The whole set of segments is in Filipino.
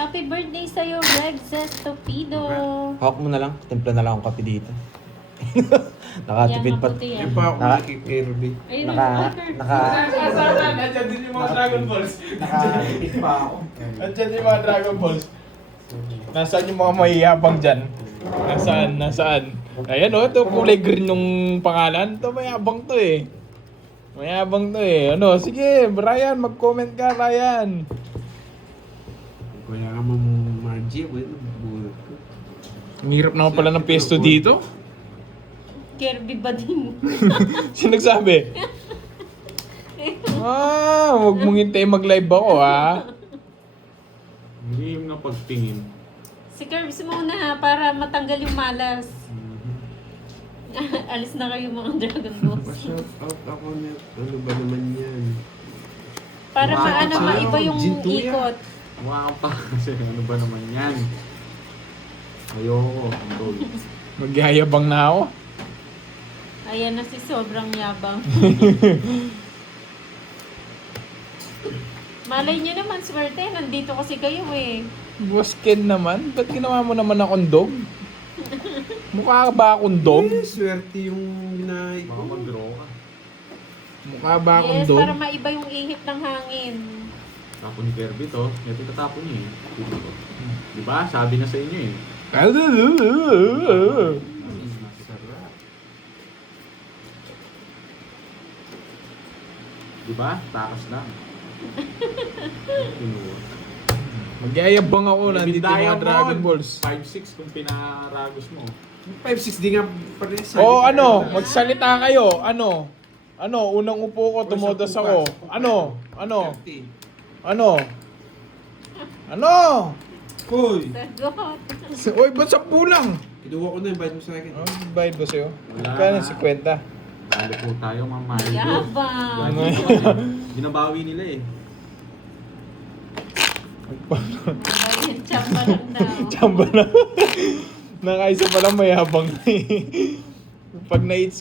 Happy birthday sa'yo, Rex Estopido. Hawak mo na lang. Timpla na lang akong kape dito. Nakatipid pa. Yan, Yan pa ako Naka- kay Kirby. Ayun, Nandiyan yung mga Dragon Balls. Nakatipid pa ako. Nandiyan yung mga Dragon Balls. Nasaan yung mga mayayabang dyan? Nasaan? Ayan o, ito kulay green nung pangalan. Ito mayabang to eh. Mayabang to eh. Ano, sige, Ryan, mag-comment ka, Ryan. Kaya ka mong Margie, bueno, bulat ko. Ang hirap naman pala ng pesto dito. Kirby ba din? Sino nagsabi? Huwag mong hintay mag-live ako ha. Hindi yung napagtingin. Si Curbs muna ha, para matanggal yung malas. Alis na kayo mga Dragon Balls. Pa-shout out ako na, ano ba naman yan? Para Wow, maano, wow, maiba yung Jintuya. ikot. Mukha pa kasi ano ba naman yan? Ayoko, Andol. Magyayabang na ako. Ayan na si sobrang yabang. Malay nyo naman, swerte. Nandito kasi kayo eh. Bosken naman? Ba't ginawa mo naman akong dog? Mukha ba akong dog? Eh, swerte yung ginay ko. Baka mag-draw ka. Mukha ba akong Yes, dog? para maiba yung ihip ng hangin. Tapon ni Kirby to. Ito itatapon niya eh. Diba? Sabi na sa inyo eh. Sarap. Diba? Takas lang. Kinuha. Magyayabang ako. Nandito yung mga Diamond. Dragon Balls. 5-6 kung pinaragos mo. 5-6 di nga pares. O ano? Magsalita kayo. Ano? Unang upo ko, tumodos ako. Ano? Hoy! Sagot. Uy, ba't 10 lang? Kinuha ko na yung bayad mo sa akin. Oh, bayad ba sa'yo? Wala. Kaya 50. Dali po tayo, Ma'am Mario. Yabang. Binabawi nila eh. Ayun, tsamba lang daw. Tsamba na. Nakaisa pa lang mayabang na eh. Pag na-hits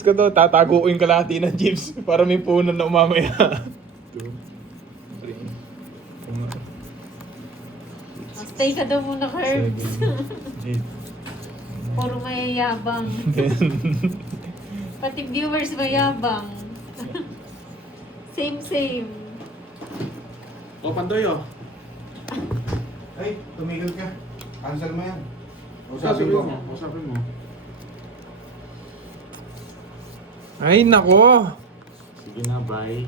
ko to, tataguin ka lahat ng chips para may punan na umamaya. Stay ka daw muna, Curbs. Puro mayayabang. Pati viewers mayabang. Same. O, Pandoy oh. Ay, tumigil ka. Cancel mo yan. Usapin mo. Usapin mo. Ay, nako. Sige na, bye.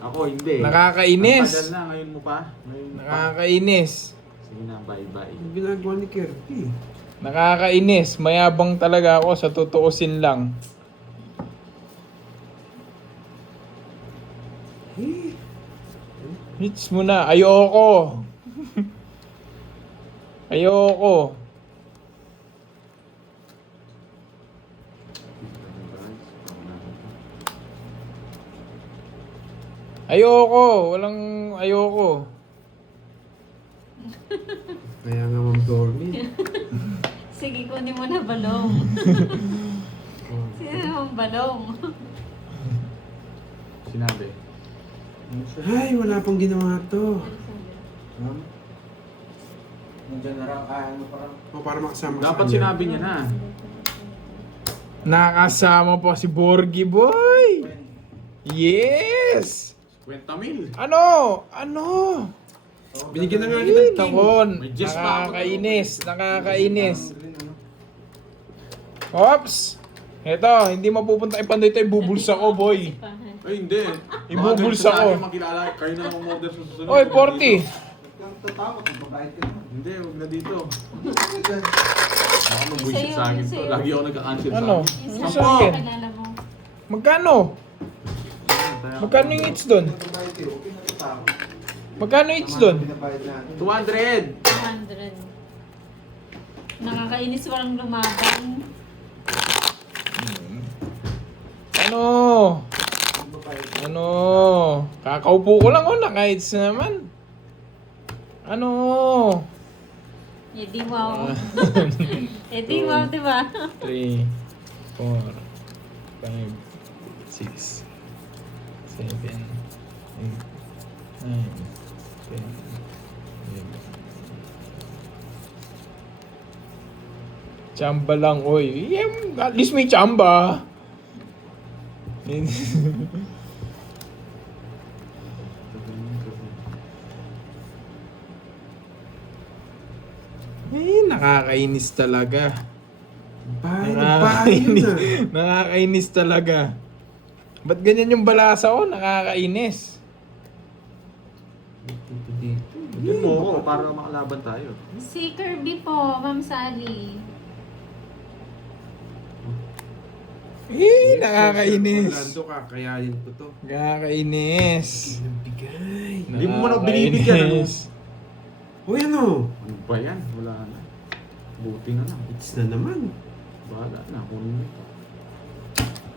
Ako, hindi. Nakakainis. Ang tagal na, ngayon mo pa. Ngayon mo pa. Nakakainis. Sige na, bye-bye. Yung ginagawa ni Kirby. Nakakainis. Mayabang talaga ako sa tutuusin lang. Hey! Hits mo na. Ayoko. Ayoko. Ayoko. Ayoko. Kaya nga Ma'am Dormy. Sige, kunin mo na balong. Sino namang balong? Sinabi. Ay, wala pang ginawa to. Nandiyan na lang, ano parang. O, para makasama sa Dapat kanya. sinabi niya na. Nakasama po si Borgie Boy. Yes. 50 mil. Ano? Binigyan na nga kita ng king. Takon. May Diyos pa ako. Nakakainis. Ops. Eto, hindi mapupunta kay Pandoy ito. Ibubulsa ko, boy. Ay, hindi. Ibubulsa ko. Baka makilala. Kayo na lang umorder sa susunod. Oy, 40. Tatakot, magbabayad ka naman. Hindi, huwag na dito. Dyan. Baka mag-wish sa akin to. Sa'yo. Lagi ako nagka-cancel sa Ano? akin. Yung Sa sa akin. kalala mo. Magkano? Magkano yung hits doon? Magbabayad kayo, okay na ito tao. Magkano hits doon? Binabayad natin. 200! 200. Nakakainis, walang lumaban. Ano? Kakaupo ko lang, naka-hits na naman. Ano? Edi wow. Edi wow, di ba? 3, 4, 5, 6, 7, 8, 9, Chamba lang, oy. At least may chamba. Nakakainis talaga. Bahay na bahay yun ah. Nakakainis talaga. Ba't ganyan yung balasa ko? Nakakainis. Bigyan mo ako para makalaban tayo. Si Kirby po, Ma'am Sally. Nakakainis. Orlando, kakayanin ko to. Nakakainis. Bigay. Hindi mo man ako binibigyan, ano? Uy, ano? Ano ba yan? Wala na. Buti na lang. It's na naman. Bahala na. Kunin ito.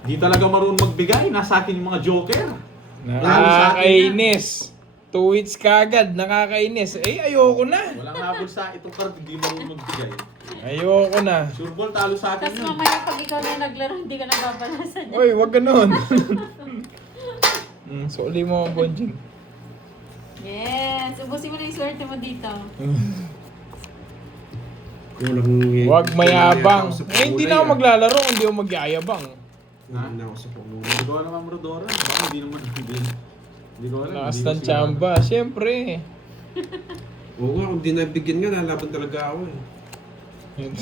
Di talaga marunong magbigay. Nasa akin yung mga joker. Nakakainis. 2 hits kagad. Nakakainis. Ayoko na. Walang habol sa itong card. Hindi marunong magbigay. Ayoko na. Sure ball, talo sa akin Tapos yun. mamaya pag ikaw na naglaro, hindi ka nababalasan niya. Oy, wag ganun. Suli mo ang bonjing. Yes, ubusin mo na yung swerte mo dito. Wag mayabang. Hindi na ako maglalaro, hindi ako magyayabang. Hindi na ako sa Pangulo. Hindi ko alam ang Rodora. Baka hindi naman. Hindi ko alam. Lakas hindi ko ng sigurado. tsamba, syempre. Oo nga, kung di nabigyan nga, lalaban talaga ako eh. 1, 2,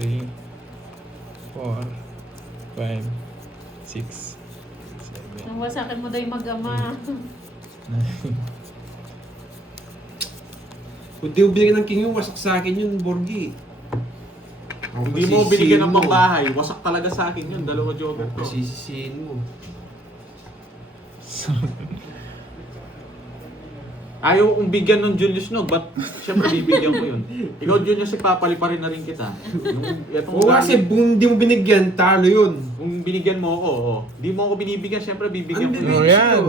3, 4, 5, 6, 7, Nang wasakin mo daw yung mag-ama. 9. Kung di mo binigyan ng king yung wasak sa akin yun, Borgi. Ako Hindi mo pasisisihin binigyan ng mo. pangbahay. Wasak talaga sa akin yun. Dalawa joker Ako to. pasisisihin mo. Ayaw kong bigyan ng Julius Nog. Ba't siyempre bibigyan ko yun? Ikaw Julius, ipapaliparin na rin kita. Itong Oo kasi kung di mo binigyan, talo yun. Kung binigyan mo ako, oo. Di mo ako binibigyan, siyempre bibigyan ko Ang yun. Oh, yan.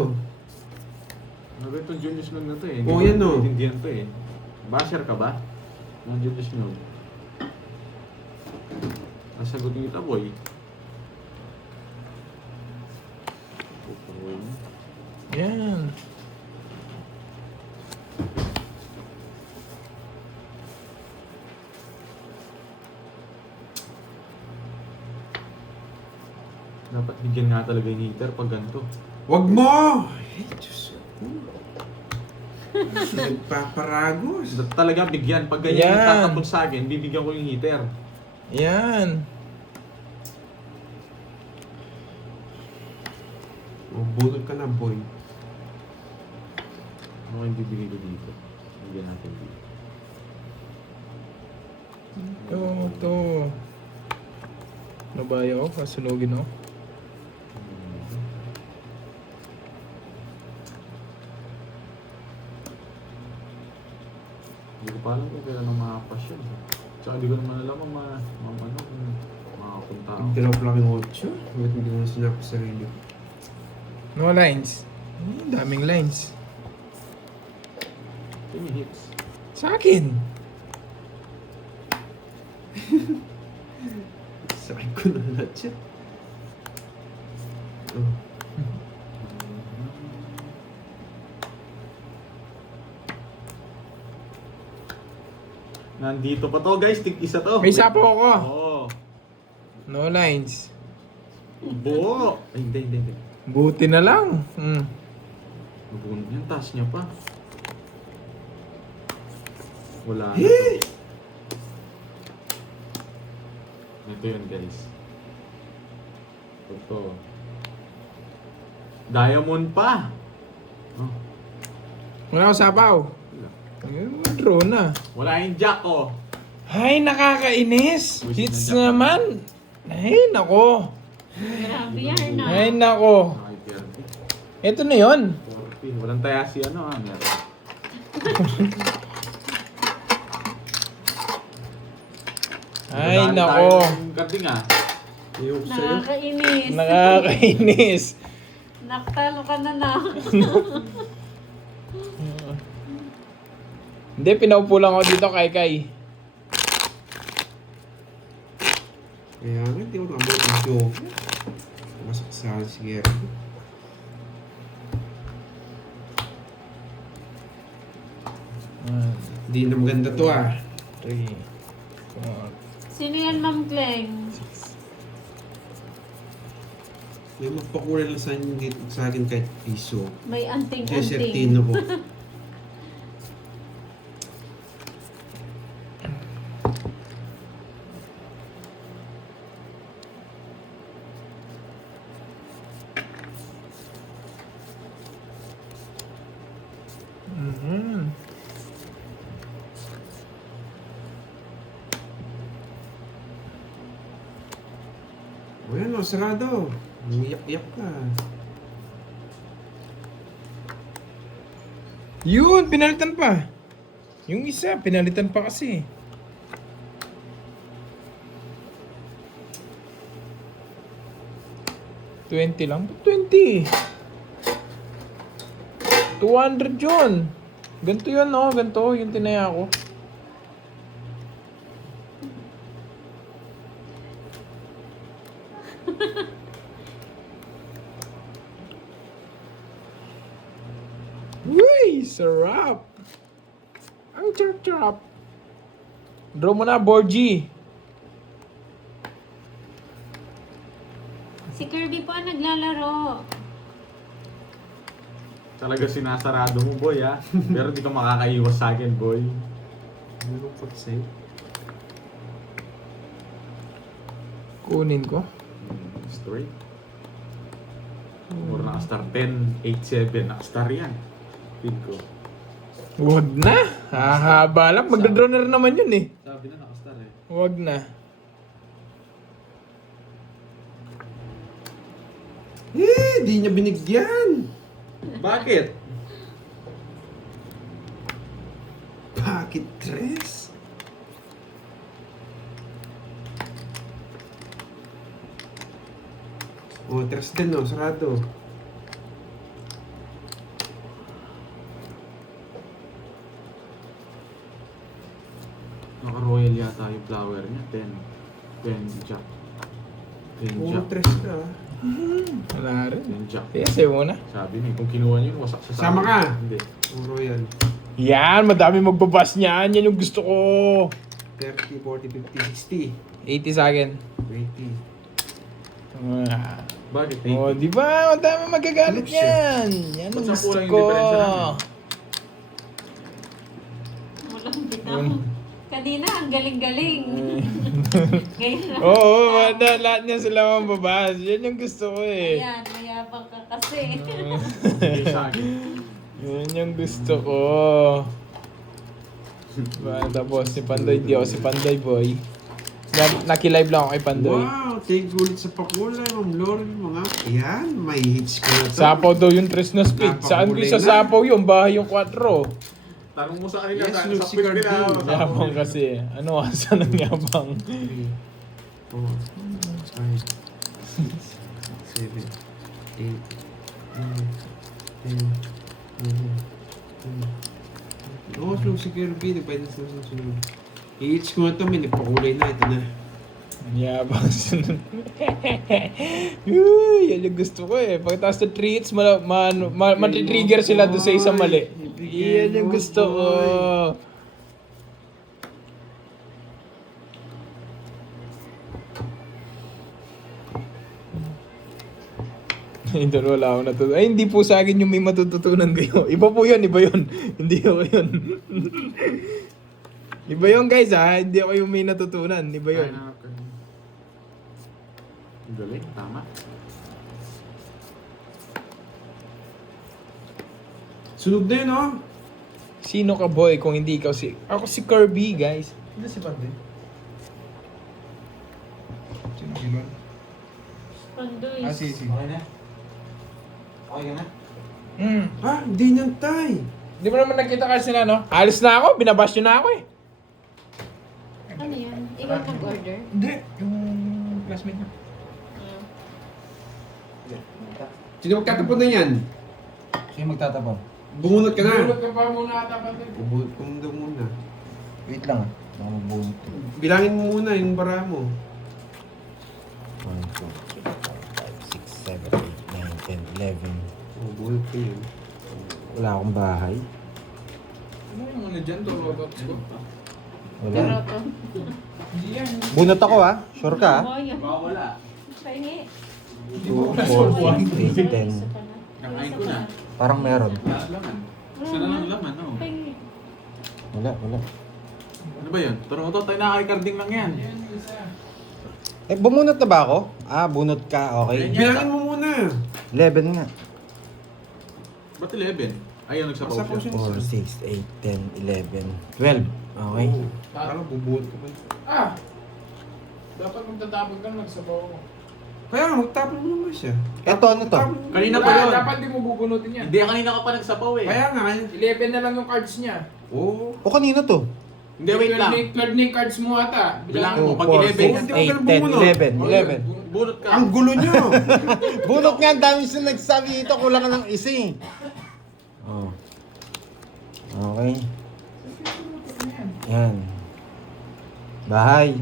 Ano ba itong Julius Nog na to eh? Oo, yan, oh. Hindi to eh. Basher ka ba? Ng Julius Nog. Nasagutin kita, boy. Yan. Dapat bigyan nga talaga yung heater pag ganito. Wag mo! Ay, Diyos ko. Nagpaparagos. Dapat talaga bigyan. Pag ganyan yung Yan. tatapon sa akin, bibigyan ko yung heater. Yan. Bunot ka na, boy. Ano yung bibigay ko dito? Bigyan natin dito. Ito. Nabaya ko, kasunogin ako. Hindi ko pa alam kung kailan ang makapas yun. Tsaka hindi ko naman alam kung kung makapunta ako. Drop lang yung 8. Bakit hindi mo na sinabi sa sarili ko? No lines. Daming lines. Ito yung hits. Sa akin. Sakit ko na lahat siya. Oh. Nandito pa to guys, tig isa to. May isa po ako. Oo. No lines. Buo. Ay, hindi. Buti na lang. Nabunod yan, taas niya pa. Wala na to. Ito yun guys. Ito. Diamond pa. Oh, Wala ko sapaw. wala. Draw na. Wala yung jack oh. Ay, nakakainis. Wish Hits na naman. Ay, nako. Grabe yan na. Ay, nako. Ay, 30. Ito na yon. 40. Walang taya si ano ah. Meron. Ay, Nadali nako. tayo ng Garding ah. Ayoko sa'yo. Nakakainis. Nakakainis. Naktalo ka na na. Hindi, pinaupo lang ako dito kay Kai. Kaya nga, hindi ko naman yung joke. Masak sa akin si Gary. Hindi na maganda to ah. 3, 4. Sino yan, Ma'am Kleng? May magpakulay lang sa akin kahit piso. May anting-anting. Desertino ko. Mhm. Bueno, sarado. Umiyak-iyak ka. Yun, pinalitan pa. Yung isa, pinalitan pa kasi. $20 lang? Ba't 20? 200 yun. Ganito yun, no? Ganito, yung tinaya ko. Uy, sarap. Ang charap-charap. Draw mo na, Borgie. Si Kirby po ang naglalaro. Talaga sinasarado mo, boy, ha? Pero di ka makakaiwas sa akin, boy. Ano pa sa'yo? Kunin ko. Straight. Or nakastar 10, 8-7. Nakastar yan. Feed ko. Huwag na. Hahaba lang. Magdadraw na rin naman yun eh. Sabi na nakastar eh. Huwag na. Di niya binigyan. Bakit? Bakit tres? Oh, tres din no, sarado. Naka-royal yata yung flower niya. 10. 10 jack. 10 Oh, jack. tres ka. Wala rin. 10 jack. Kaya sa'yo muna. Sabi niya, kung kinuha niyo, wasak sa Sama ka. Hindi. Oh, royal. Yan, madami magbabas niyan. Yan yung gusto ko. 30, 40, 50, 80 sa akin. 60, 80. Ah. Bakit? Oh, di ba? Madami magagalit Ano siya? yan. Yan ang Ba't sa gusto kulang yung ko. diferensya namin? Walang bitaw. Kanina, ang galing-galing. Ngayon na. Oo, lahat niya sila mababas. Yan yung gusto ko eh. Ayan, mayabang ka kasi. Hindi sa akin. Yan yung gusto ko. Diba, tapos si Pandoy, di ako si Pandoy boy. Nakilive lang ako kay Pandoy. Wow, take ulit sa pakulay, Ma'am Lori, mga... Ayan, may hits ko na to. Sapaw daw yung tres na speed. Saan ko sa Sapaw yung bahay yung 4? Tanong mo sa kanila, Yes, sa look, si pwede na. Cardi. Yabang kasi. Ano asan ang yabang? 3, 4, 5, 6, 7, 8, 9, 10, 11, 12. Oo, slow si Kirby. Nagbayad na sila sa sunod. I-hits ko na to, may nagpakulay na. Ito na. Yabang sunod. Uy, yan yung gusto ko eh. Pagkatapos ng 3 hits, matitrigger sila doon sa isang mali. Yan yung gusto ko. Ito wala ako natutunan. Ay, hindi po sa akin yung may matututunan kayo. Iba po yun, iba yun. Hindi ako yun. Iba yun guys ha, hindi ako yung may natutunan. Iba yun. Galing, tama. Sunog na yun, oh. Sino ka boy kung hindi ikaw si... Ako si Kirby guys. Hindi si Pandoy. Sino yun? Pandoy. Ah, si. Okay na? Okay ka na? Ah, hindi nantay. Di mo naman nakita kasi na no? Alis na ako, binabash nyo na ako eh. Ano yan? Ikaw nag-order? Hindi, yung classmate niya. Sino magtatapon na yan? Siya magtatapon. Bumunot ka na. Tulog ka pa muna ata pa din. Bumunot ka muna. Wait lang ah. Baka mabunot. Bilangin mo muna yung bara mo. 1, 2, 3, 4, 5, 6, 7, 8, 9, 10, 11. Oh, bunot ka yun. Wala akong bahay. Ano yung ano dyan, Torotots ko? Wala. Pero to. Hindi yan. Bunot ako ha. Sure ka ha? Oh, yan. Baka wala. Pahingi. 2, 4, 6, 8, 10. Kakain ko na. Parang meron. Wala laman. Isa na lang laman, no? Pahingi. Wala, wala. Ano ba yun? Toronto, tayo nakakikarding lang yan. Yan, isa. Eh, bumunot na ba ako? Ah, bunot ka. Okay. Bilangin mo muna. 11 nga. Ba't 11? Ayun, nagsapaw Nagsapaw siya. siya. 4, 6, 8, 10, 11. 12. Okay. Oh, parang bubuot ka ba? Ah! Dapat magtatapon ka, nagsabaw ako. Kaya nga, magtapon mo naman siya. Eto, ano to? Tapon mo. Kanina pa Wala, yun. dapat di mo bubunutin yan. Hindi, kanina ka pa nagsapaw eh. Kaya nga, 11 na lang yung cards niya. oo. O, kanino to? Hindi, wait lang. 12 na yung cards mo ata. Bilang Two, mo, pag 4, 11 6, yan. 8, 10, 11. 11. Bunot ka. Ang gulo nyo. Bunot nga, ang dami siya nagsabi ito. Kulang ka ng isa eh. Oh. Okay. Yan. Bahay.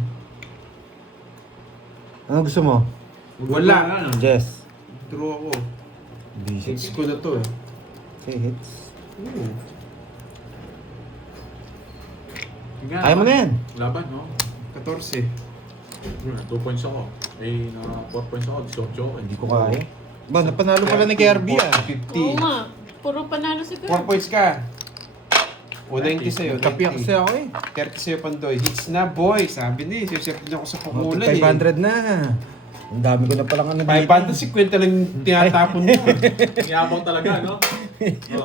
Ano gusto mo? Wala. Ano? Jess. Draw ako. Visit. Hits ko na to eh. Okay, hits. Oo. Tingnan, Kaya mo na yan. Laban, no? 14. 2 points ako. Eh, na 4 points ako. 18 ako. Hindi ko kaya. Ba, napanalo pala ni Kirby ah. 50. Oo nga. Puro panalo si 4 Kurt. points ka. O 90 sa'yo. Kapiyak 90. kasi ako eh. 30 sa'yo, Pandoy. Hits na, boy. Sabi ni, sisip din ako sa pakulan eh. 500 na. Ang dami ko na palang ano dito. 550 lang tinatapon mo. Yabang talaga, no?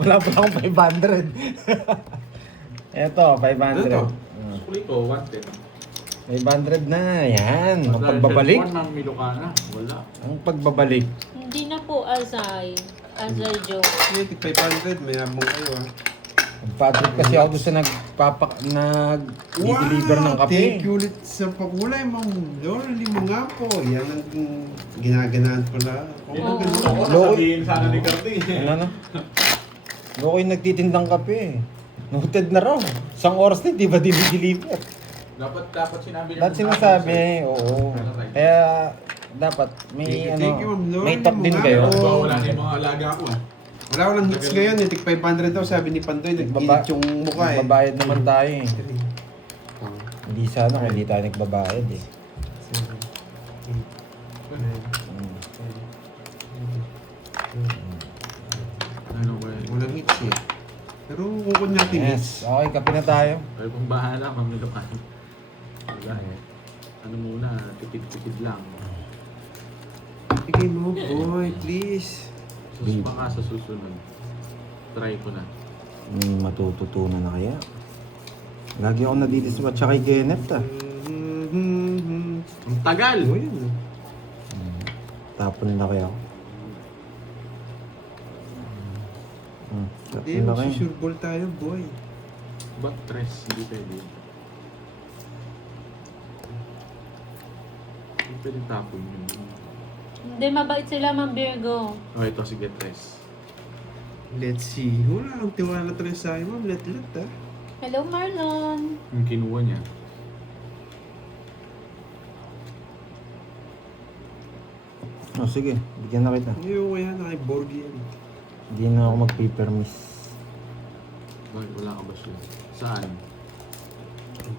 Wala pa akong 500. Eto, 500. Ano to? Sukuli ko, 110. 500 na. Yan. Ang pagbabalik. Ng Milocana. Wala. Ang pagbabalik. Hindi na po Azay. Azay Joe. Sige, 500. Mayabong kayo ah. Nag-patrick kasi ako doon sa nag-deliver ng kape. Thank you ulit sa pakulay, Ma'am Laura Lima po. Yan ang ginaganaan pala. Oo. Ako, Loko. sasabihin sana ni Cardi. Ano? Loko yung nagtitindang kape. Noted na raw. Isang oras na, di ba dinideliver? Dapat sinabi niya. Lahat sinasabi, oo. Kaya dapat may Thank you, Ma'am Laura. may top din kayo. Oo. Wala na yung mga alaga ko. Wala ko lang hits ngayon. Eh. Tig 500 daw, sabi ni Pandoy. Nag-init yung mukha eh. Nagbabayad naman tayo eh. Oh. Hindi sana kung hindi tayo nagbabayad eh. 7, 8, 9, 10. Ano ba yan? Walang hits eh. Pero kung natin hits. Yes, okay, kape na tayo. Ay, kung bahala, Ma'am Milocana. Wala eh. Ano muna, tipid-tipid lang. Bigay mo, boy, please. Baka sa susunod. Try ko na. Matututunan na kaya. Lagi ako nadidismat siya kay Kenneth ah. Ang tagal! Oh, yan. Tapon na kaya ako. Hindi, Tapon na kayo. magsusurbol tayo, boy. Ba't tres? Hindi pwede. Hindi pwede tapon yun. Hindi, mabait sila, Ma'am Virgo. Oh, ito, sige, tres. Let's see. Wala kang tiwala talaga sa akin, ma'am. Let ah. Hello, Marlon. Yung kinuha niya. Oh, sige, bigyan na kita. Ayoko yan, naka-board yan. Hindi na ako mag-paper-miss. Bakit wala ka ba siya? Saan?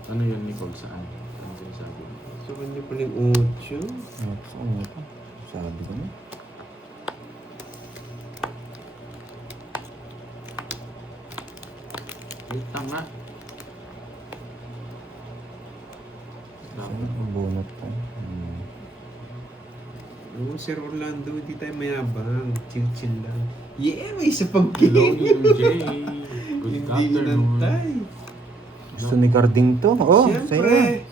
Ano yun, Nicole? Saan? Ano sinasabi? So, kanya pala yung 8. Ano ito? Sabi ko na. Wait lang nga. Saan ang bunot ko? Oo, Sir Orlando, hindi tayo mayabang. Chill-chill lang. Yeah, may isa pang Hello, game. MJ. Good Hindi afternoon. inantay. Gusto ni Carding to. Oh, sa'yo. Siyempre.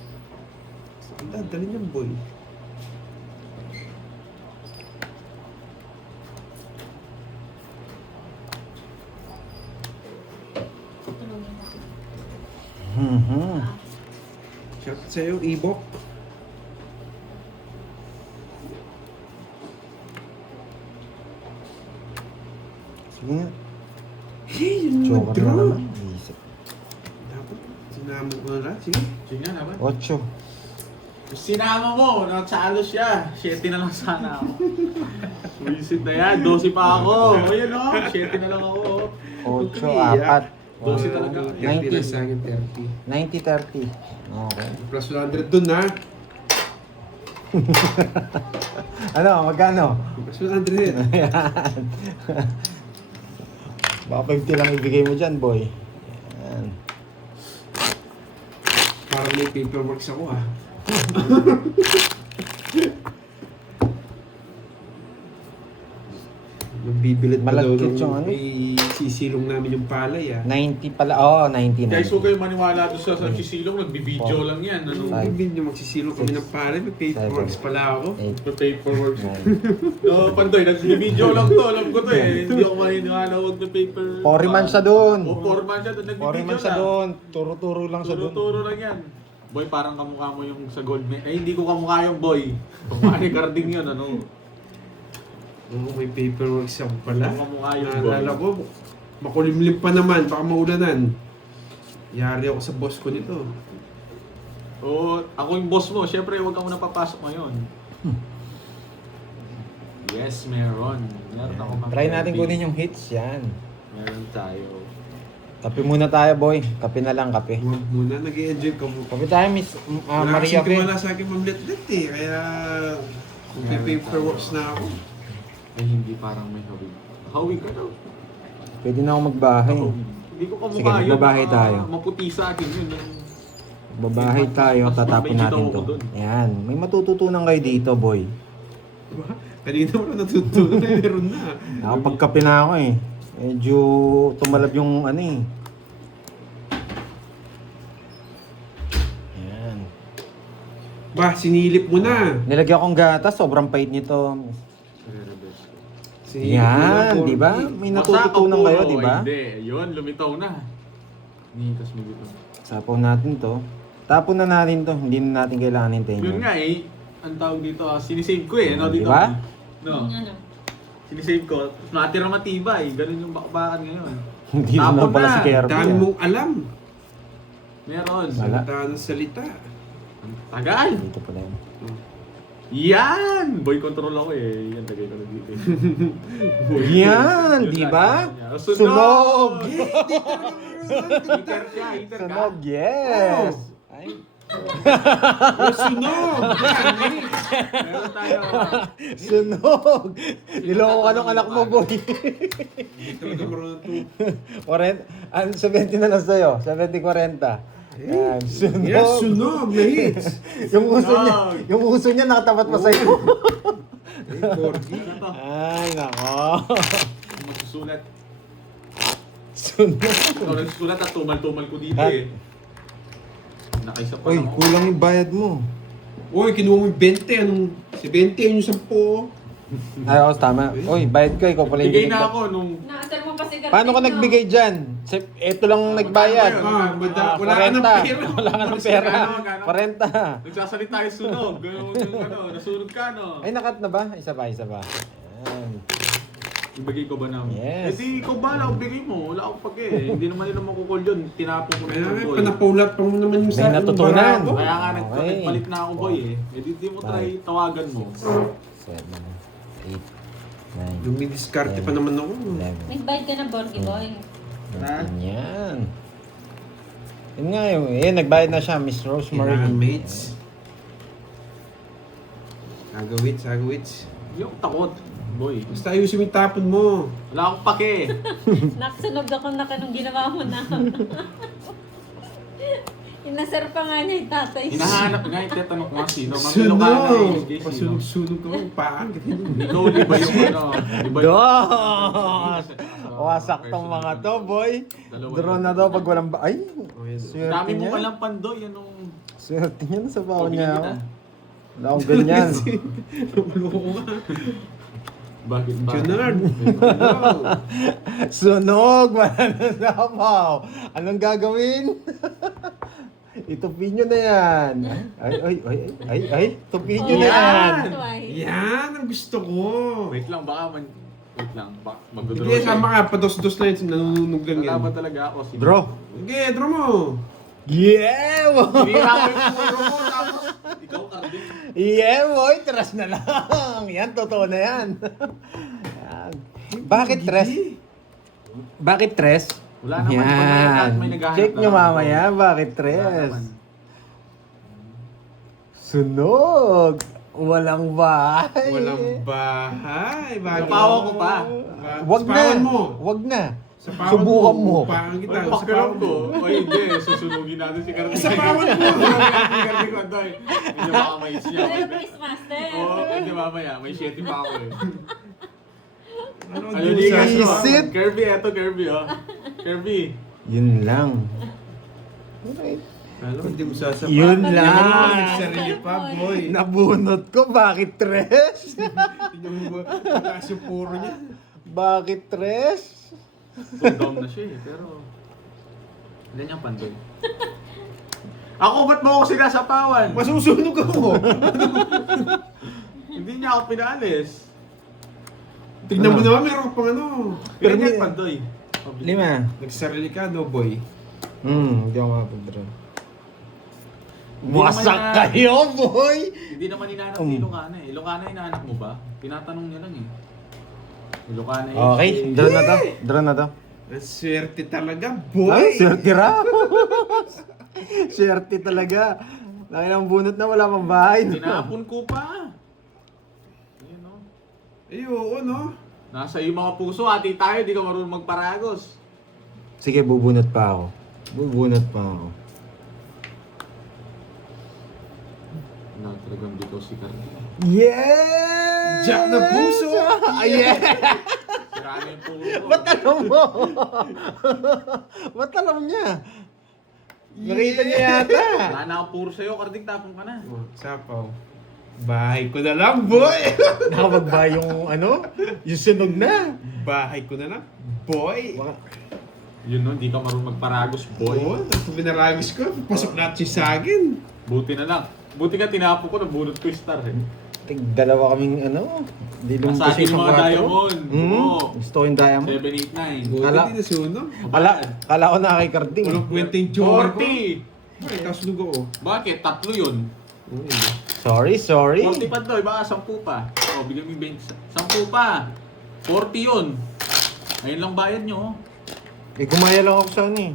Ang dadali niyan, boy. Shout sa'yo, Ibok. Sige nga. Hey, yun yung Joker na draw. naman. Isip. Dapat, sinama ko na lang. Sige. Sige nga naman. 8. Sinama mo, natalo siya. 7 na lang sana ako. Visit na yan, 12 pa ako. O yun o, 7 na lang ako. 8, 4. 12 talaga. 30 lang sa akin, 30. 90-30. Okay. Plus 100 dun ha. Ano, magkano? Plus 100. Ayan. Baka 50 lang ibigay mo dyan, boy. Ayan. Parang may paperwork ako ah. Magbibilad pa daw Malagkit yung nung ano? sisilong namin yung palay ah. 90 pala. Oo, 90 na. Guys, huwag kayo maniwala doon sa sisilong. Nagbibideo lang yan. Ano? Five. Hindi magsisilong kami ng palay, may paperworks pala ako. 8, May paperwork. 9. No, Pandoy, nagbibideo lang to. Alam ko to eh. Hindi ako maniniwala huwag na paper. Foreman siya doon. O, foreman siya doon. Nagbibideo Foreman siya lang. doon. Turo-turo lang siya doon. Turo-turo lang yan. Boy, parang kamukha mo yung sa gold medal. Eh, hindi ko kamukha yung boy. Kamukha ni Carding yun, ano? Oo, may paperworks ako pala. Kamukha yung Naalala ko, makulimlim pa naman, baka maulanan. Yari ako sa boss ko nito. Oo, ako yung boss mo. Siyempre, huwag ka muna papasok ngayon. Yes, meron. Meron ako mga Try natin Kirby. kunin yung hits. Yan. Meron tayo. Kape muna tayo, boy. Kape na lang, kape. Huwag muna, nag-i-enjoy ka mo. Kape tayo, Miss Wala Maria. kasing tiwala sa akin mamlet-let eh, kaya kung may paperworks na ako. Ay, hindi parang may hawig. Hawig ka daw. Pwede na ako magbahay. Hindi ko kamukha Sige, yun. magbabahay tayo. Maputi sa akin yun. Babahay tayo, Mas tatapon mabait natin daw to. ako dun. Ayan, may matututunan kayo dito, boy. Diba? Kanina wala natutunan, meron na. Nakapagkape na ako eh. Medyo tumalab yung ano eh. Ayan. Bah, sinilip mo na. Nilagyan kong gatas, sobrang pait nito. Sinilip mo na, Yan, di ba? Corby. May natututunan kayo, di ba? Hindi, yun, lumitaw na. Nikas mo dito. Sapaw natin to. Tapon na natin to. Hindi na natin kailangan hintayin Yun yun. nga eh, ang tawag dito, sinisave ko eh, no, Di dito. ba? No, Ano? sinisave ko. Natira matibay, ganun yung bakbakan ngayon. Hindi na Tapon pala na. si Kirby. Dami ah. mong alam. Meron. Wala. Salita ng salita. Ang tagal. Dito pala yun. Yan! Boy control ako eh. Yan, tagay ko na dito. Yan, di ba? Sunog! Inter siya, inter ka. Sunog, yes! Ay, Sunog! Meron tayo. sunog! Niloko ka nung anak mo, boy. Hindi talaga marunong to. 70 na lang sa'yo. 70-40. Yan, sunog. Yes, sunog! Na hits! Yung uso niya nakatapat pa sa'yo. Ay, Corby. Ano to? Ay, nako. Yung magsusulat. Sunog. Ikaw nagsusulat at tumal-tumal ko dito Ha? eh. Nakaisa pa Uy, lang ako. kulang yung bayad mo. Uy, kinuha mo yung 20. Anong... Si 20 yun yung 10. Ay, oo, tama. Uy, bayad ka. Ikaw pala yung Bigay na binigay. ako nung... Naasar mo pa si Garcia. Paano ka nagbigay dyan? Ito lang nagbayad. Wala ka ng 40. pera. Wala ka ng pera. Magkano? 40. Nagsasalita tayo sunog. Ganun yung ano, nasunog ka no. Ay, nakat na ba? Isa pa, isa pa. Ayan. Ibigay ko ba na? Yes. Eh di, ikaw ba na? Bigay mo. Wala akong pag eh. Hindi naman nila makukol yun. Tinapon ko na Kaya yung nga, boy. panapaulat pa mo naman yung May natutunan. barako. Kaya nga Okay. nagpalit na ako boy eh. Eh di mo try tawagan mo. 7, 8, 9, Dumidiskarte pa naman ako. 11. Nagbayad ka ng Borgie Boy. Yan. Yun nga yung, nagbayad na siya, Miss Rosemary. Kailangan mates. Agawits. Yung takot. Boy. Basta ayusin mo yung tapon mo. Wala akong pake. Nakasunog ako na kanong ginawa mo na. Inasar pa nga niya yung tatay. Hinahanap nga yung tatanong ko nga sino. Mamilo ka na eh. Pasunog-sunog ako. Paan. Ikaw, di ba yung ano? Di ba Dos! Wasaktong mga to, boy. Drone na daw pag walang ba... Ay! Swerte Dami mo niya. palang pandoy. Anong... Swerte niya na sa baon Pabigyan niya. kita. Wala akong ganyan. Loko ka. Bakit ba? Junard. Sunog! Wala na sabaw. Anong gagawin? Itupin nyo na yan. Ay. Tupin nyo na yan. Yan ang gusto ko. Wait lang, baka man... Wait lang, baka magdodraw Sige, sama ka. Pados-dos na yun. Nanununog lang yan. Nalaman talaga ako. Sige. Draw. Sige, draw mo. Yeah! Hinira ko yung puro mo, tapos ikaw, Carding. Yeah, boy. Trust na lang. Yan, totoo na yan. Yan. Bakit tres? Bakit tres? Wala naman. Pag may account, may Yan. naghahanap Check nyo naman. mamaya, bakit Wala tres? naman. Sunog! Walang bahay. Walang bahay. Bakit? Napawa ko pa. Wag na. Sapawan mo. Wag na. Sapawan Subukan mo. Parang kita. Ay, pakiram ko. Ay, hindi. Susunugin natin si Carmen. Sapawan mo. Si Carmen ko, Antoy. Hindi baka may siya. Pero Quizmaster. Oo, hindi mamaya. May 7 pa ako eh. Ano Ano yung ligas sas- mo? Isit. Kirby, eto Kirby oh. Kirby. Yun lang. Ano, hindi mo sasapawan. Yun Hindi lang. mo nagsarili pa, boy. Nabunot ko, bakit tres? Hindi mo mataas yung puro niya. Bakit tres? Two down na siya eh, pero... Hindi niyang pandoy. Ako, ba't mo ako sinasapawan? Masusunog ako. Hindi niya ako pinaalis. Tignan mo naman, meron pang ano. Pero Pero niya may- pandoy. 5. Nagsarili ka, no, boy? Hindi ako makapunta. Hindi Wasak naman na- kayo, boy! Hindi naman hinahanap ni Ilocana eh. Ilocana hinahanap mo ba? Tinatanong niya lang eh. Ilocana Okay, draw na to. Draw na to. Ang swerte talaga, Ay, boy! swerte raw. Swerte talaga. Laki ng bunot na wala pang bahay. no? Tinapon ko pa. Ayun oh. Ay, oo, no? Nasa iyo mga puso, ati tayo, di ka marunong magparagos. Sige, bubunot pa ako. Bubunot pa ako. Wala talagang bitaw si Carmen. Yeah! Jack na puso! Yeah! Siraan na yung puro ko. Ba't alam mo? Ba't alam niya? Nakita niya yata. Wala na akong puro sa'yo, Kardik, tapon ka na. Oh, sapaw. Bahay ko na lang, boy! Nakapagba yung ano? Yung sunog na. Bahay ko na lang, boy! Yun no, di ka marunong magparagos, boy. Oo, ito binaragis ko. Pasok natin sa akin. Buti na lang. Buti ka tinapo ko, nabunot ko yung star eh. Dalawa kaming ano? Di Nasa akin yung mga diamond. Oo. Gusto ko yung diamond. 789. Buti Kala- din na sunog. Kala ko na kay Carding. Walang kwenta yung jowa ko. 40! Ay, kasunog ako. Bakit? Tatlo yun. Sorry. 40 pa doy, baka 10 pa. O, bigyan mo yung 20. 10 pa. 40 yun. Ayun lang bayad nyo. Eh, kumaya lang ako sa ano eh.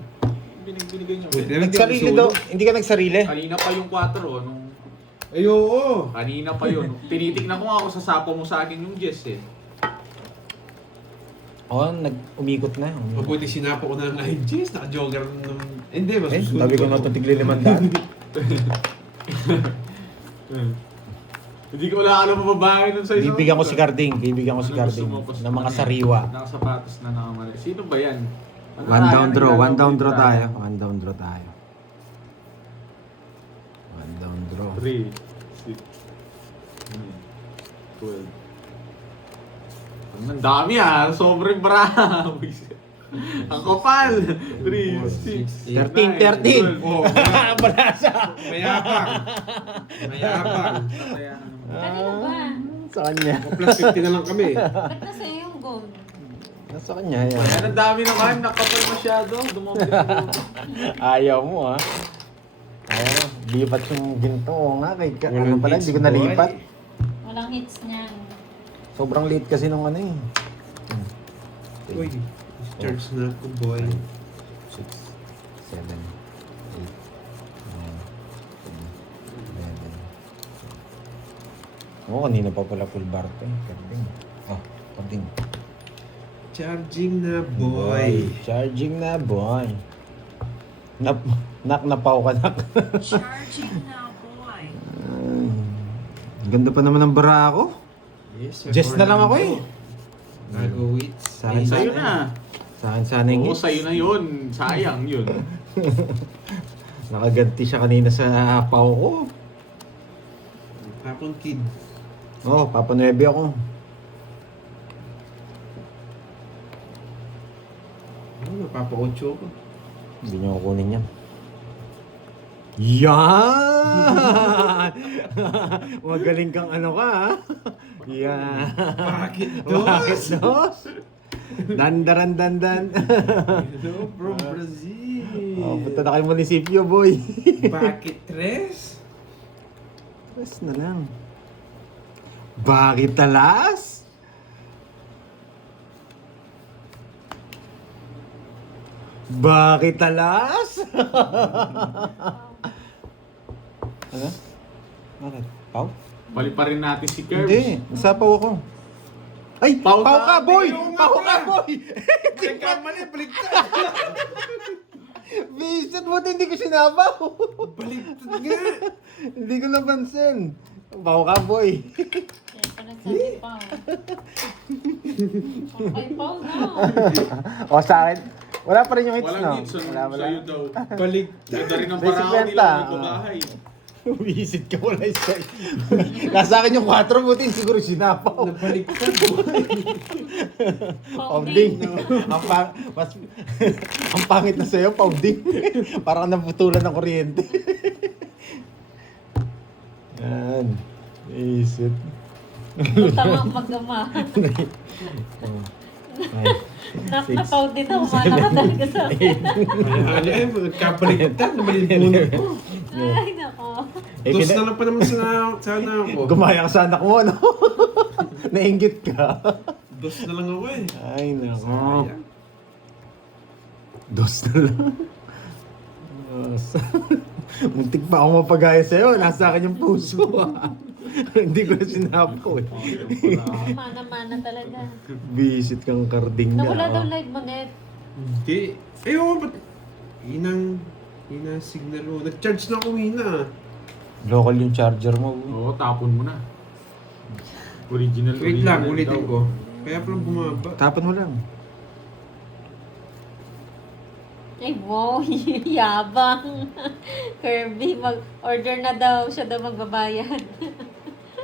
Binigay nyo. Buti na lang di ako Nagsarili daw. sunog. Hindi ka nagsarili? Kanina pa yung 4. Nung Ay, oo. kanina pa yun. Tinitignan ko nga ako sa sapo mo sa akin yung Jess eh. Oo, umikot na. Mabuti sinapo ko na ng 9 Gs. Naka-jogger ng... Hindi, Eh, masusunod. sabi ko na ito tigli 500. Hindi ko wala alam mababae nun sa isang... Bibigyan ko si Carding. Bibigyan ko si Ano Carding. gusto mo? Basta Ng mga ano? sariwa. Nakasapatos na nakamali. Sino ba yan? Ano One down na- draw. naglalaro One down yung draw tao? tayo. One down draw tayo. One down draw. 3, 6, 12. Ang dami ah. Sobrang bravo. Ang kapal. 3, 6, 13, 13. Oh, Balasa! mayabang. Mayabang. Kanino ba? Sa kanya. Plus 50 na lang kami. Ba't nasa yung gold? Nasa kanya yan. Ayan, ang dami naman. Nakapal masyado. Dumami sa Ayaw mo ha. Ayaw. Lipat yung ginto Oo nga. Kay, ano Walang pala, hits, hindi ko nalipat. boy. Walang hits niyan. Sobrang late kasi nung ano eh. Uy, charge na ako, boy. 6, 7, 8, 9, 10, 11. Oo, kanina pa pala full bar to eh. Carding. Oh, Carding. Charging na, boy. Charging na, boy. Napaw ka, nak. Charging now, boy. Ganda pa naman ng bara ako. Yes, Just na lang ako eh. Nag-wait. Sa akin Sa'yo na. Saan sana yung Oo, sa'yo na yun. Sayang yun. Nakaganti siya kanina sa paw ko. Hapon, kid. Oh, Papa 9 ako. Ano, napapa-8 ko. Hindi niyo kukunin yan. Yan! Magaling kang ano ka, ha? Yan. Bakit Bakit dos? Dandaran dandan. Hello from Brazil. Oh, punta na kayo munisipyo, boy. Bakit tres? Tres na lang. Bakit talas? Bakit talas? Ano? Bakit? Pau? Balik pa rin natin si Curbs. Hindi, nasapaw ako. Ay, Pau pau ka, ka, boy! tingnan mo Pau nga ka, boy! Nagkamali, baliktad. Visit mo, hindi ko sinabaw. Baliktad nga. Hindi ko napansin. Pau ka, boy. Kaya pa nagsabi Pao. Ay, Pao na. O sa akin, wala pa rin yung hits, no? Walang hits, Wala, wala. sa'yo daw. Baliktad. Ganda rin ang May parang 50, nila ah. magbabahay. Visit ka, wala isa. Nasa akin yung 4, buti siguro sinapaw. Nabaliktad. Pauding. Ang pangit na sa'yo, pauding. Parang naputulan ng kuryente. Yan. Visit. Tama mag-ama. Napaw din ako. Mana ka talaga sa akin. Ay, nagkabaliktad. Nabaliktad ko. Ay, nako. Dos na lang pa naman sana ako. Gumaya ka sa anak mo, no? Nainggit ka. Dos na lang ako eh. Ay, nako. Sayang. Dos na lang. Muntik pa ako mapagaya sa'yo. Nasa akin yung puso. Hindi ko na sinapaw eh. Mana-mana talaga. Visit kang karding na. Nawala daw live mo, Net. Hindi. Ayoko, ba't? Hina signal mo. Nag-charge na ako hina. Local yung charger mo. Oo, tapon mo na. Original. Wait lang, original ulitin daw. ko. Kaya pala bumaba. Tapan mo lang. Ay, wow. Yabang. Kirby, mag-order na daw. Siya daw magbabayad.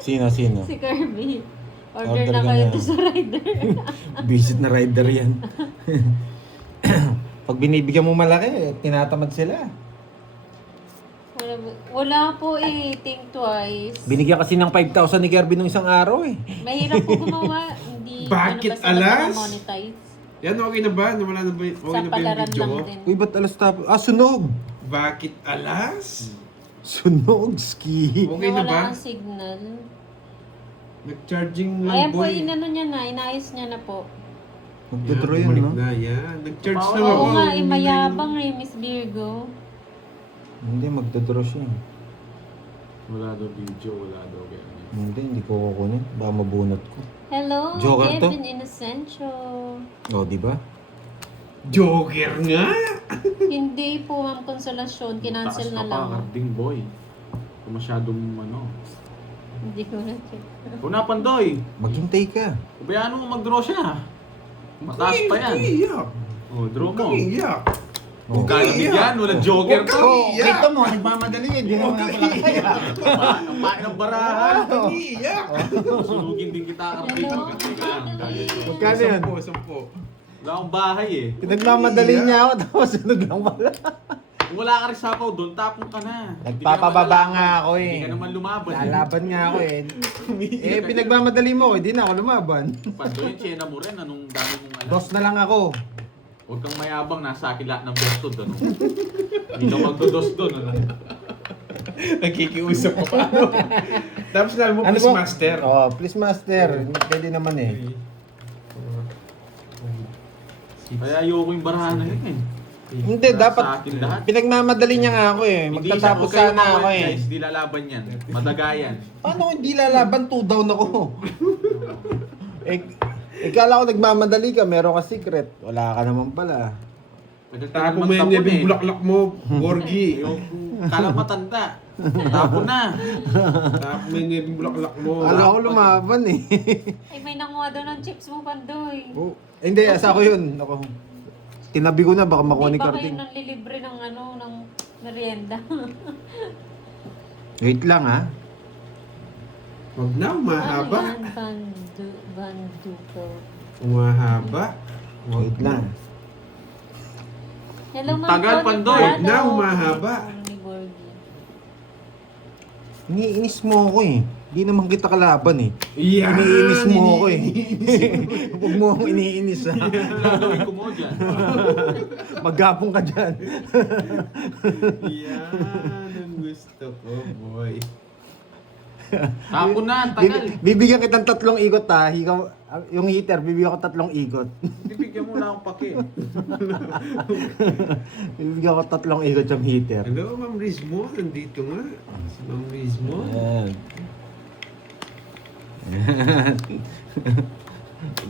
Sino? Si Kirby. Order Order na ka kayo na. to sa rider. Visit na rider yan. Pag binibigyan mo malaki, tinatamad sila. Wala po eh. Think twice. Binigyan kasi ng 5,000 ni Kirby nung isang araw eh. Mahirap po gumawa. Hindi Bakit basta-basta alas? na-monetize. Yan, okay na ba? Nawala na ba, okay Sa na ba yung palaran video lang ko? din. Uy, ba't alas tapos? Ah, sunog! Bakit alas? Sunog, ski. Okay na ba? Nawala ang signal. Nag-charging lang, Ayan po, boy. inano niya na. Inayos niya na po. Magdodro Yan, yan, bumalik no? na, yan. Nag-charge Oo, na ako. Oo nga, Hindi na mayabang eh, Miss Virgo. Hindi, magdodro siya. Wala daw video, wala daw kaya. Hindi ko kukunin. Baka mabunot ko. Hello, Joker to? Kevin Inocencio. O, di ba? Joker nga! Hindi po, Ma'am Consolacion. Kinancel na lang. Karding boy. Kung masyadong ano. Hindi ko na check. Una Pandoy. Maghintay ka. Ubayaan mo mag-draw siya. Mataas pa yan. Iiyak. Oh, draw mo. Iiyak. Huwag ka bigyan, walang joker to. Kita mo, nagmamadali eh. Hindi naman pala kaya. Ang pain ng barahan. Iiyak. Sunugin din kita karding. Hello, Magkano yan? Sampo. Wala akong bahay eh. Pinagmamadali niya ako, tapos sunog lang pala. Kung wala ka rin sapaw doon, tapon ka na. Nagpapababa nga ako eh. Hindi ka naman lumaban. Lalaban nga ako eh. Eh, pinagmamadali mo, hindi na ako lumaban. Pandoy, tsena mo rin. Anong dami mong alam? Dos na lang ako. Huwag kang mayabang, nasa akin lahat ng besto doon. Hindi ka magdodos doon. Ano? Nagkikiusap pa paano. Tapos na mo, please po? master. Oh, please master. Pwede naman eh. Kaya ayoko yung barahan na yun eh. Hindi, Nasa dapat akin lahat. pinagmamadali niya nga ako eh. Hindi siya, Magtatapos huwag kayong sana ako mawala, eh. guys. Di lalaban yan. Madagayan. Paano kung hindi lalaban? 2 down ako. Ikala ko nagmamadali ka, meron ka secret. Wala ka naman pala. Tapo mo yan yung bulaklak mo, Borgi. Yung kala matanda. Tapo na. Tapo mo yung bulaklak mo. Wala ko lumaban eh. Ay, may nanguha daw ng chips mo, Pandoy. Oh, hindi, asa ko yun. Ako. Tinabi ko na, baka makuha ni Hindi ba kayo Carding. nang lilibre ng ano, ng merienda? Wait lang ha. Huwag na, umahaba. Ano yan? Banduko. Umahaba. Wait lang. Hello, Ma'am Tagal, Connie Pandoy. Parado. Na, umahaba. Ni Borgie. Iniinis mo ako eh. Hindi naman kita kalaban eh. Yan! Iniinis mo ako eh. Huwag mo akong iniinis ha. Gagawin ko mo dyan. Maggapong ka dyan. Yan ang gusto ko, boy. Tapo na, ang tagal. Bibigyan kitang 3 ikot ha. Ikaw, Yung heater, bibigyan ko 3 ikot. Bibigyan mo lang akong pake. Bibigyan ko 3 ikot yung heater. Hello, Ma'am Rizmo. Nandito nga. Si Ma'am Rizmo. Yan. Yan.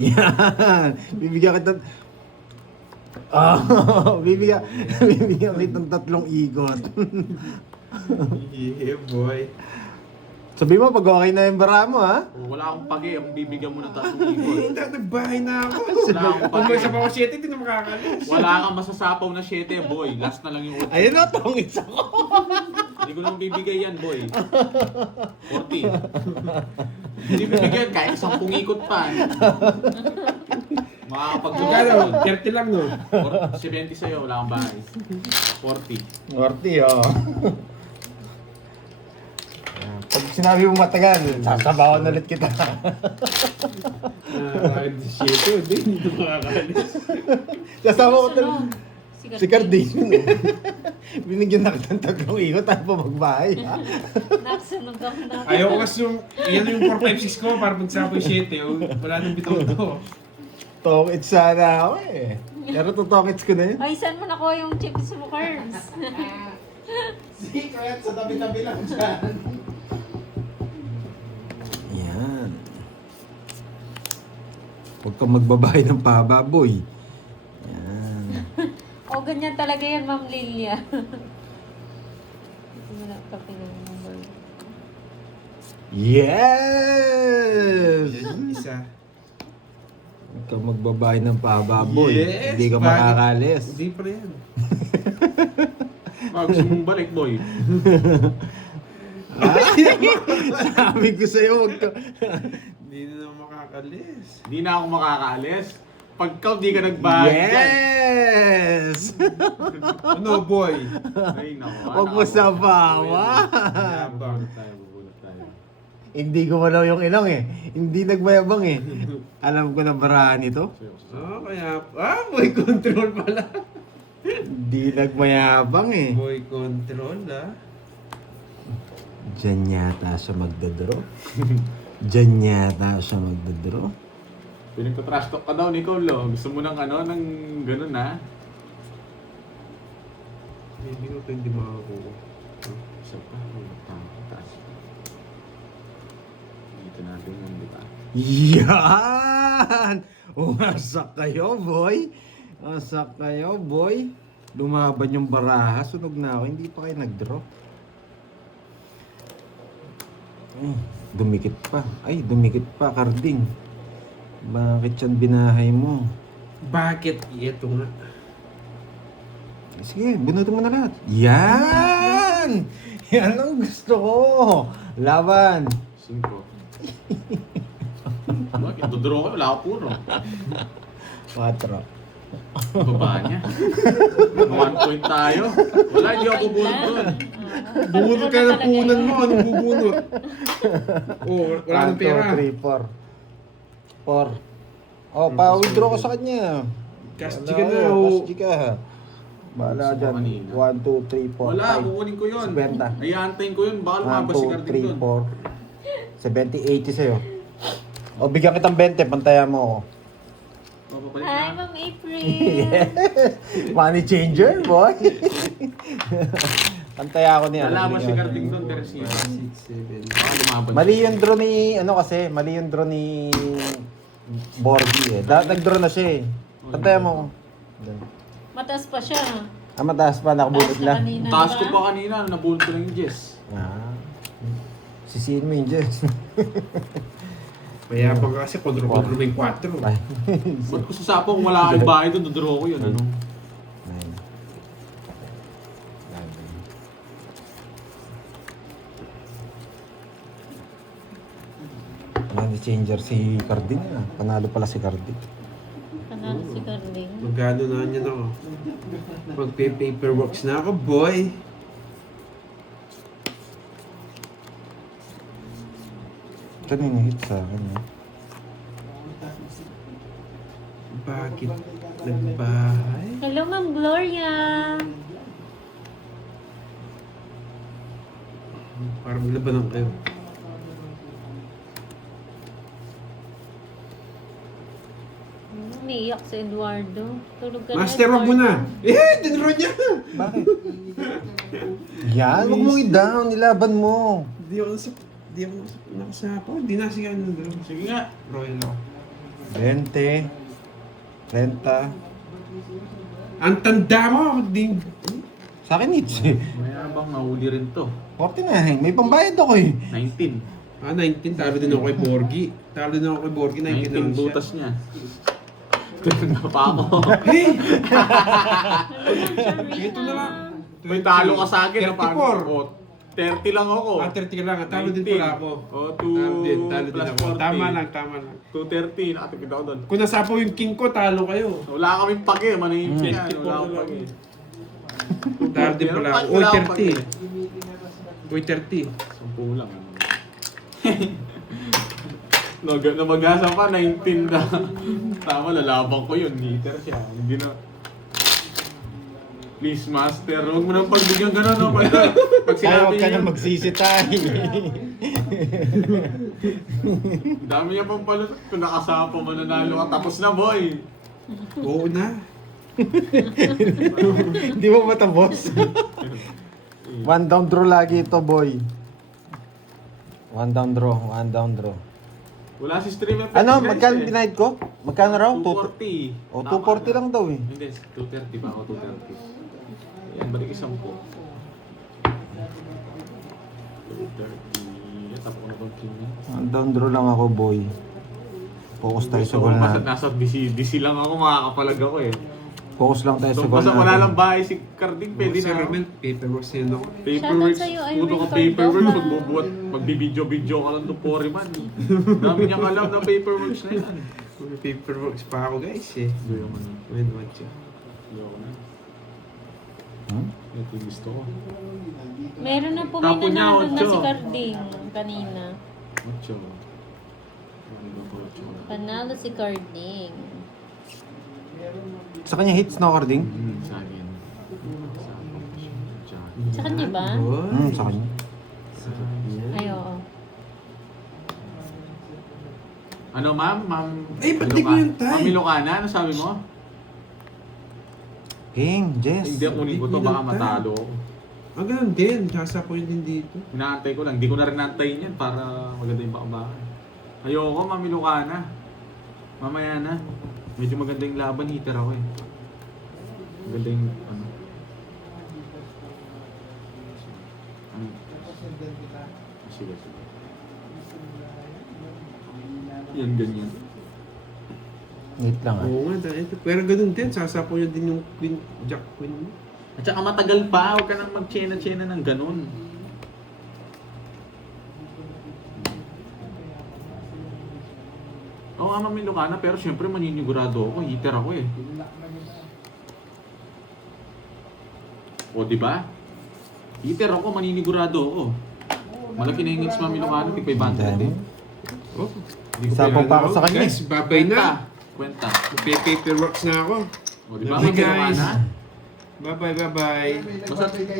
Yan. Bibigyan kita... bibigyan kitang 3 ikot. Yeah, boy. Sabi mo, pag okay na yung bara mo, ha? Wala akong pake, ang bibigyan mo ng 3 ikot. Nagbahay na ako. Wala akong Kung pake. sa mga 7, hindi na makakalis. Wala kang masasapaw na 7, boy. Last na lang yung ulti. Ayun o, tongits ako. Hindi ko naman bibigay yan, boy. 40. Hindi bibigyan, kahit 10 ikot pa. Magkano? Makakapag-gano. 30 lang, no? 70 sa'yo, wala kang bahay. 40. 40, oh. Pag sinabi mo matagal, sasabawan ulit kita. Bakit 7? Hindi na makakalis. Kasama ko Ano? si Cardino. Binigyan na kita ng 3 ikot, tayo pa magbahay, ha? Nakasunog ako na. Ayaw ko kasi yung, yan yung 4, 5, 6 ko para magsapo yung 7. Wala nang bitaw to. Tongits sana ako eh. Pero tutongits ko na yun. Ay, saan mo nakuha yung chips mo, Carms? Secret sa tabi-tabi lang dyan. Yan. Huwag kang magbabahay ng pababoy. Yan. O, ganyan talaga yan, Ma'am Lilia. Ito na kape ng number. Yes! Isa. Huwag kang magbabahay ng pababoy. Yes, Hindi ka bakit? makakalis. Hindi pa rin. Gusto mong balik, boy. Sabi ko sa'yo, huwag ka... Hindi na naman makakalis. Hindi na ako makakaalis. Pagka di ka nagbayad dyan. Yes! Ano, boy? Ay, naku. Huwag mo sabawa. Yabang. Bubulot tayo. Hindi ko malaw yung ilong eh. Hindi nagmayabang eh. Alam ko na barahan ito. Kaya... boy control pala. Hindi nagmayabang eh. Boy control, Diyan yata siya magdodro. Diyan yata siya magdodro. Pinagpa-trash talk ka daw, Nicole. Oh. Gusto mo ng ano, ng ganun ha? Hindi ko ito hindi makakuha. Isa pa. Taas. Dito natin yun, di ba? Yan! Umasak kayo, boy. Umasak kayo, boy. Lumaban yung baraha. Sunog na ako. Hindi pa kayo nag-draw. Dumikit pa. Ay, dumikit pa, Carding. Bakit yan binahay mo? Bakit? Ito nga. Sige, bunutin mo na lahat. Yan! Yan ang gusto ko. Laban. 5. Bakit? Dodoro ka, wala ako puro. 4. Baba niya. 1 point tayo. Wala, hindi ako bubunot doon. Bunot ka ng punan mo. Anong bubunot? Wala nang pera. 1, 2, 3, 4. 4. Oh, pa-withdraw ko sa kanya. Cash Wala ka na. ako, oh. cash ka. Bahala Gusto mo dyan. kanina. 1, 2, 3, 4, Wala, 5. kukunin ko yun. 50. Ayaantayin ko yun. Baka 1, lumabas si 2, Carding 3, doon. 4. 70, 80 sa'yo. O, bigyan kitang 20. Pantayan mo ako. Papapalit Hi, na. Ma'am April. Money changer, boy. Pantaya ako ni Lalaban si ni- Carding doon, pero si 6, 7. baka lumaban. Mali yung draw ni, ano kasi, mali yung draw ni Borgie eh. Nag-draw na siya eh. Pantayan mo ako. Doon. Mataas pa siya. Ah, mataas pa, nakabunot Taas na lang. kanina. Taas ko diba? pa kanina, nabunot ko lang yung Jess. Ah. Sisihin mo yung Jess. Mayabang ka kasi kontrol yung 4. Ay. Ba't ko sasapo kung wala kang bahay doon, dodoro ko yun, ano? Nine. Money changer si Cardin ah. Panalo pala si Cardin. Panalo si Carding. Magkano na niya ako? Magpe-paperworks na ako, boy. Kanina hit sa akin eh. Bakit nagbahay? Hello, Ma'am Gloria. Parang labanan kayo. umiiyak si Eduardo. Tulog ka Master, na, wag mo na. Dinro niya. Bakit? Yan, huwag mong i-down. Ilaban mo. Di ako nakasapaw. Di na siya ng dalawa. Sige nga. Royal ako. 20. 30. Ang tanda mo. Di... Sa akin, it's Mayabang mahuli rin to. 49. May pambayad ako eh. 19. 19. Talo din ako kay Borgie. 19 butas niya. Tanda pa ako. Ito na lang. May talo ka sa akin. 34. Paano? 30 lang ako. 30 lang. Talo din 19. pala ako. Oh, Talo din ako. 40. Tama lang. 230. Nakatipid ako doon. Kung nasapaw yung king ko, talo kayo. Wala kaming pag manahimik yan. 54 Wala na akong lang. pag Talo din pala ako. Uy, 30. Uy, 30. 10 lang. Na mag-asa pa, 19 na. Tama, lalabang ko yun. Meter siya. Hindi na... Please, master. Huwag mo nang pagbigyan gano'n, no? Pag Tayo sinabi ka niya, na magsisitay. dami niya pang pala. Kung nakasapa, mananalo ka. Tapos na, boy. Oo na. Di mo matapos? One down draw lagi ito, boy. One down draw. Wala si stream effects, Ano, guys, magkano eh. binayad ko? Magkano raw? 240. O, 240 lang daw eh. Hindi, 230 ba ako? 230. Ayan, balik isang po. 230. Tapos ko na itong king niya. One down draw lang ako, boy. Focus tayo sa So, goal basta na. nasa DC lang ako, makakapalag ako eh. Focus lang tayo sa So, goal basta na. wala lang bahay si Carding, pwede Si na. Ramel, paperwork sa'yo ako. Paperwork, Shoutout sa'yo, puto ka Irwin paperwork, Cardona. magbubuhat, magbibidyo-video ka lang itong Poriman. Dami niyang alam na paperworks na yan. May paperworks pa ako guys eh. Ito yung ano, When watch you. ayoko na. Hmm? Ito yung gusto ko. Meron na po, Tapo may niya, nanalo na Ocho. si Carding kanina. Ocho. Ano ba po, Ocho? Panalo si Carding. Sa kanya hits na, Carding? Sa akin. Sa akin. Sa kanya ba? Sa kanya. Ay, oo. Ano, ma'am? Ma'am? Ay, ba't di ko yun, tay? Ma'am Ilocana, ano sabi mo? King, Jess. Hindi, kunin ko to, baka matalo ako. Ah, ganun din. Sasapaw yun din dito. Inaantay ko lang. Hindi ko na rin naantayin yan para maganda yung bakabakan. Ayoko, Ma'am Ilocana. Mamaya na. Medyo maganda yung laban, hitter ako eh. Maganda yung, ano. Ano? Sige, sige. Yan, ganyan. Wait lang ah. Oo nga, dahil ito. Pero ganun din. Sasapaw yun din yung queen, jack queen mo. At saka matagal pa, huwag ka nang mag-chena-chena ng ganun. Oo nga, Ma'am Ilocana, pero syempre maninigurado ako, hitter ako eh. O, di ba? Hitter ako, maninigurado ako. Malaki na yung hits, Ma'am Ilocana, tig 500 eh. Oh. Hindi ko Sapaw pa ako sa kanya. Guys, babay na. Kwenta. Paperworks na ako. O, di ba, Okay, Ma'am guys. Ilocana? Bye-bye, bye-bye. Basta, Bye-bye.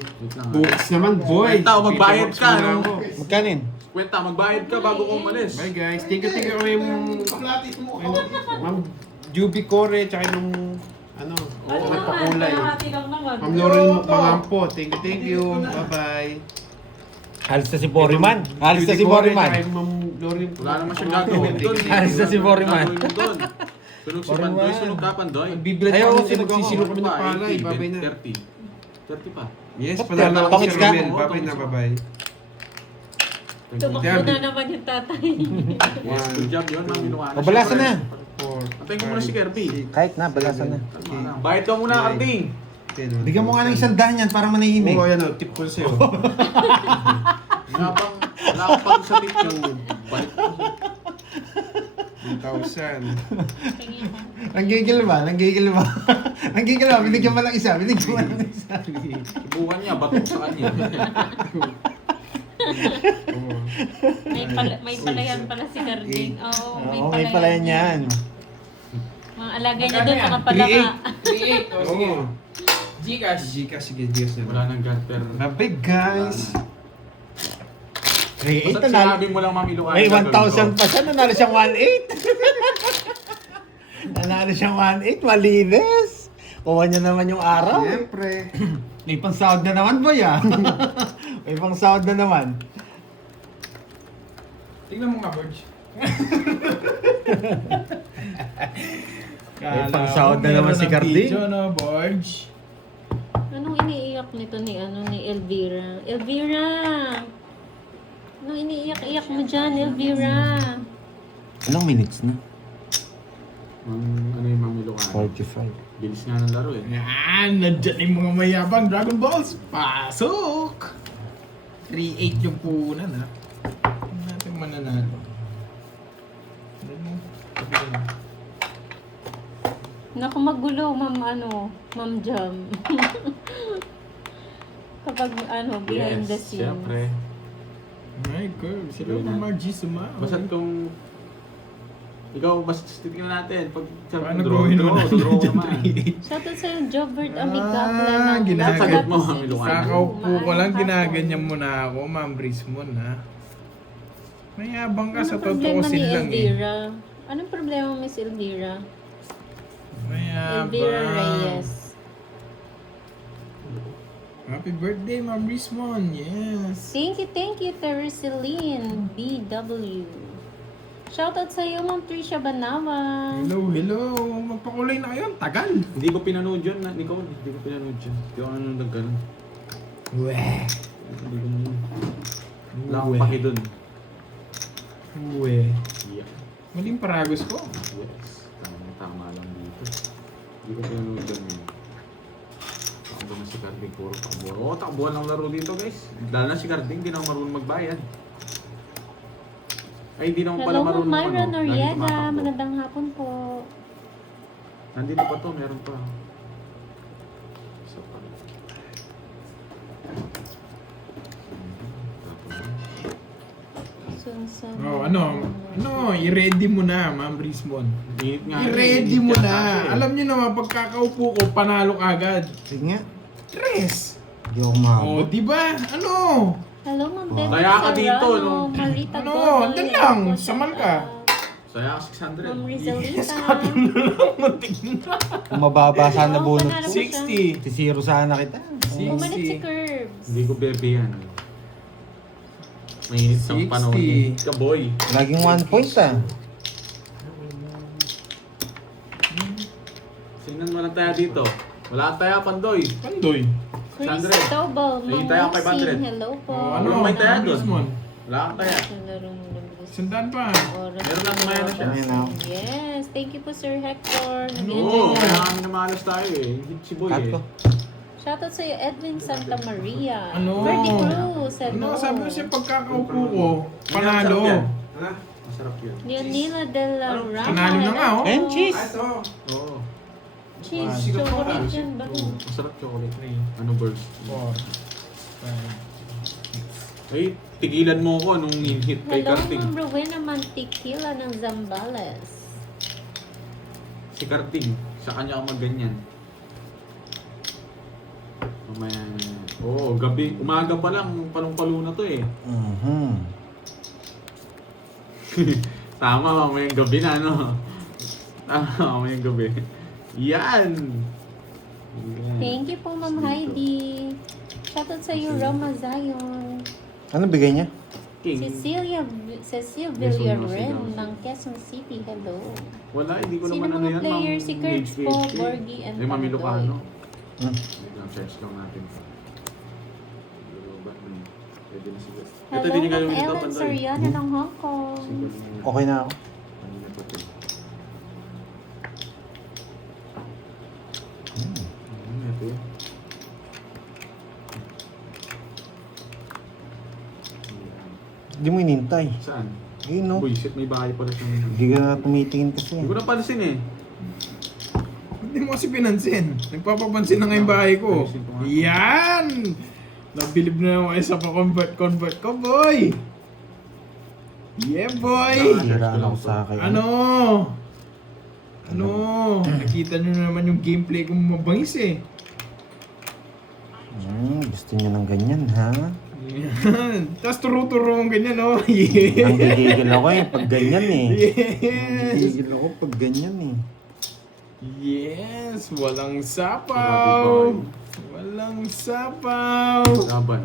wait lang, ah. Bukas naman, boy. Kwenta, o magbayad Paperworks ka, muna no? ako. Magkanin? Kwenta, magbayad ka bago ko umalis. Bye guys. Thank you kami yung Ma'am Juby Core, tsaka yung ano, nagpakulay. Kalahati lang naman. Ma'am Lauren Mangampo. Thank you. Bye-bye. Alis na si Boriman. Alis na si Boriman. Tsaka yung Ma'am Lauren. Wala naman siyang gagawin doon. Alis na si Boriman. Gagawin doon. Sunog si Pandoy, sunog ka Pandoy. Biblet Ayaw, kami, sinog ako. nagsisilo kami ng palay. 80, Bye-bye na. 30 pa. Yes, Ba't panalo ako tongits si ka? Romel. Bye-bye na, bye-bye. Tumakbo na naman yung tatay. Yes, good job yun, Ma'am Ilocana. Pabalasan na. 4, Antayin ko muna si Kirby. Kahit na, balasan na. Bayad ka muna, Carding. Bigyan mo nga ng 100 yan para manahimik. Oo, yan o. Tip ko sa'yo. Wala ka pang sa tip yung balik ko. 1,000. Nanggigil ba? Nanggigil ba? Nanggigil ba? Binigyan mo lang isa. Binigyan mo lang isa. Subukan niya, batok sa kanya. May palayan pala si Carding. Oo, Oo, may palayan yan. Mga alagay niya doon, mga palaka. 3-8. Sige. Gcash. Gcash, sige. Gcash na. Wala nang gutter. Bye guys. 3.8 Basta nanalo. sinabi mo lang, Ma'am Ilocana. May gagawin ko. 1,000 pa siya, nanalo siyang 1.8. Nanalo siyang 1.8, malinis. Kuha niya naman yung araw. Siyempre. May pang sahod na naman, boy, ah. May pang sahod na naman. Tingnan mo nga, Borge. May pang sahod na naman si Carding. Video, no, Borge? Anong iniiyak nito ni Elvira? Elvira! Anong iniiyak-iyak mo dyan, Elvira? Ilang minutes na? Ano yung Ma'am Ilocana? 45. Bilis nga ng laro eh. Yan, nandyan yung mga mayabang Dragon Balls. Pasok! 3-8 yung punan, ha? Tingnan natin mananalo. Tingnan mo. Sabihin mo. Naku, magulo, Ma'am Jam. Kapag behind the scenes. Siyempre. My God, sila Yun yung na. mga G suma. Basta itong... Ikaw, basta titignan natin. Pag Paano draw gawin mo ka naman. 3-8? Shoutout sa'yo, Jobert Amigabla ng ginagawa. Sagot mo, Ma'am Ilocana. Kakaupo ko lang, ginaganyan mo na ako, Ma'am Brismon, ha? Mayabang ka sa Anong problema ni totosin lang, eh. Elvira? Anong problema, Miss Elvira? Mayabang. Elvira Reyes. Happy birthday, Ma'am Brismon. Yes. Thank you, Tereseline BW. Shoutout sa'yo, Ma'am Trisha Banawan. Hello. Magpakulay na kayo. Tagal. Hindi ko pinanood yun, Nicole. Hindi ko pinanood yun. Hindi ko nanonood ng ganun. Weh. Hindi ko wala akong paki dun. Weh. Yeah. Maling paragos ko. Yes. Tama lang dito. Hindi ko pinanood yun yun. Takbo na si Carding. Puro takbuhan. Oo, takbuhan ang laro dito guys. Lalo na si Carding, hindi na marunong magbayad. Ay, hindi naman pala Hello, marunong Ma'am Myra laging Noriega. tumatakbo. Magandang hapon po. Nandito pa to, meron pa. Isa pa. I-ready mo na, Ma'am Brismon. Init nga. I-ready mo Init na. kasi. Alam niyo naman, pagkakaupo ko, panalo ka agad. Sige nga. Tres. Hindi ako mahabot. Oh, di ba? Ano? Hello, Ma'am Debbie Kaya ka dito, Serrano. no? Marita Ano? Godoy. Doon lang. Ako, Samal ka. Saya 600. Ma'am Rizalita. Kung mababa sana Oo, bunot panalo ko. mo siya. 60. Sisiro sana kita. Bumalik si Curbs. Hindi ko bebe yan. Mainit sa 60. panahon ni Kaboy. Laging 1 point, ah. Singnan mo lang tayo dito. Wala tayo, Pandoy. Pandoy. Cristobal Sige, tayo ang 500. Mamusing. Hello po. Oh, Ano may tayo Ma'am doon? Brismon? Wala kang tayo. Sa larong lumabas. Sandaan pa. Oras Meron lang po. maya na siya. Ayan, oh. Yes. Thank you po, Sir Hector. Oo, Nag-enjoy na. kaya kami namalas tayo eh. Hit si Boy Cut eh. ko. Shoutout sa'yo, Edwin Santa Maria. Ano? Verdi Cruz. Hello. Ano? Sabi ko siya, pagkakaupo ko, Masarap panalo. yan. Masarap yan. Leonila de la Rama. Panalo na nga, oh. And cheese. Oo. Cheese, Ah, chocolate yan ba? Masarap chocolate. Ano birds? 4. Ay, tigilan mo ko nung hit kay Hello, Karting. Ma'am Rowena Mantequilla ng Zambales. Si Karting, sa kanya ako magganyan. Mamaya oo, gabi, umaga pa lang, palong-palo na to eh. Tama, mamayang gabi na, no? Tama, mamayang gabi. Yan! Yan. Thank you po, Ma'am Heidi. Shoutout sa iyo, Roma Zion. Ano bigay niya? King. Cecilia Yes, Villaren yes. ng Quezon City. Hello. Wala, hindi ko Sino naman ano mga yan, player? ma'am. Si Kurtz po, HPHP. Borgie, and Eh, Mami Pandoy. Lucano. Hmm. Wait lang, search lang natin. Pwede na siguro. Hello, din yung Ma'am gagawin nito, Ellen Pandoy. Soriano ng Hong Kong. Siguro. Okay na ako. Kanina pa to. Ito yun. Hindi mo inintay. Saan? Ayun, no? Buisit, may bahay pala siya. Hindi ka na tumitingin kasi. Hindi ko napansin eh. Hindi mo kasi pinansin. Nagpapapansin na nga yung bahay ko. Ayusin ko nga. Yan! Nabilib na ako isa pa convert ko, boy! Yeah, boy! Hira lang sa akin. Ano? Ano? Nakita nyo na naman yung gameplay ko mabangis eh. Gusto niyo ng ganyan, ha? Yan. Tapos turo-turo mong ganyan, no? Yeah. Nanggigigil ako eh, pag ganyan eh. Yes. Nanggigigil ako pag ganyan eh. Yes. Walang sapaw. Walang sapaw. Laban.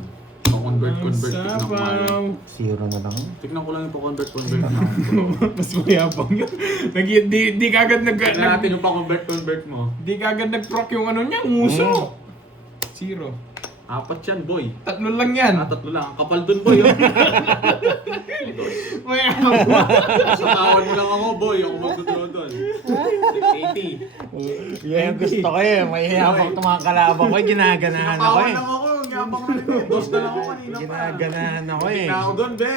Pa-convert, tignan ko nga Sapaw. yun. Zero na lang. Tignan ko lang yung pa-convert na. Mas mayabang yun. Di kagad Tignan natin yung pa-convert mo. Di kagad nag-proc yung ano niya, nguso. Zero. 4 yan, boy. 3 lang yan. 3 lang. Ang kapal dun, boy. Oh. Mayabang. Sa tawad mo lang ako, boy. Ako magdodro doon. 80. Yan gusto ko eh. May hiyabang itong mga kalabang ko. Ginaganahan ako Nakawan eh. lang ako. Ang yabang na ito. Dos na lang ako kanina pa. Ginaganahan ako eh. Tignan ako doon, be.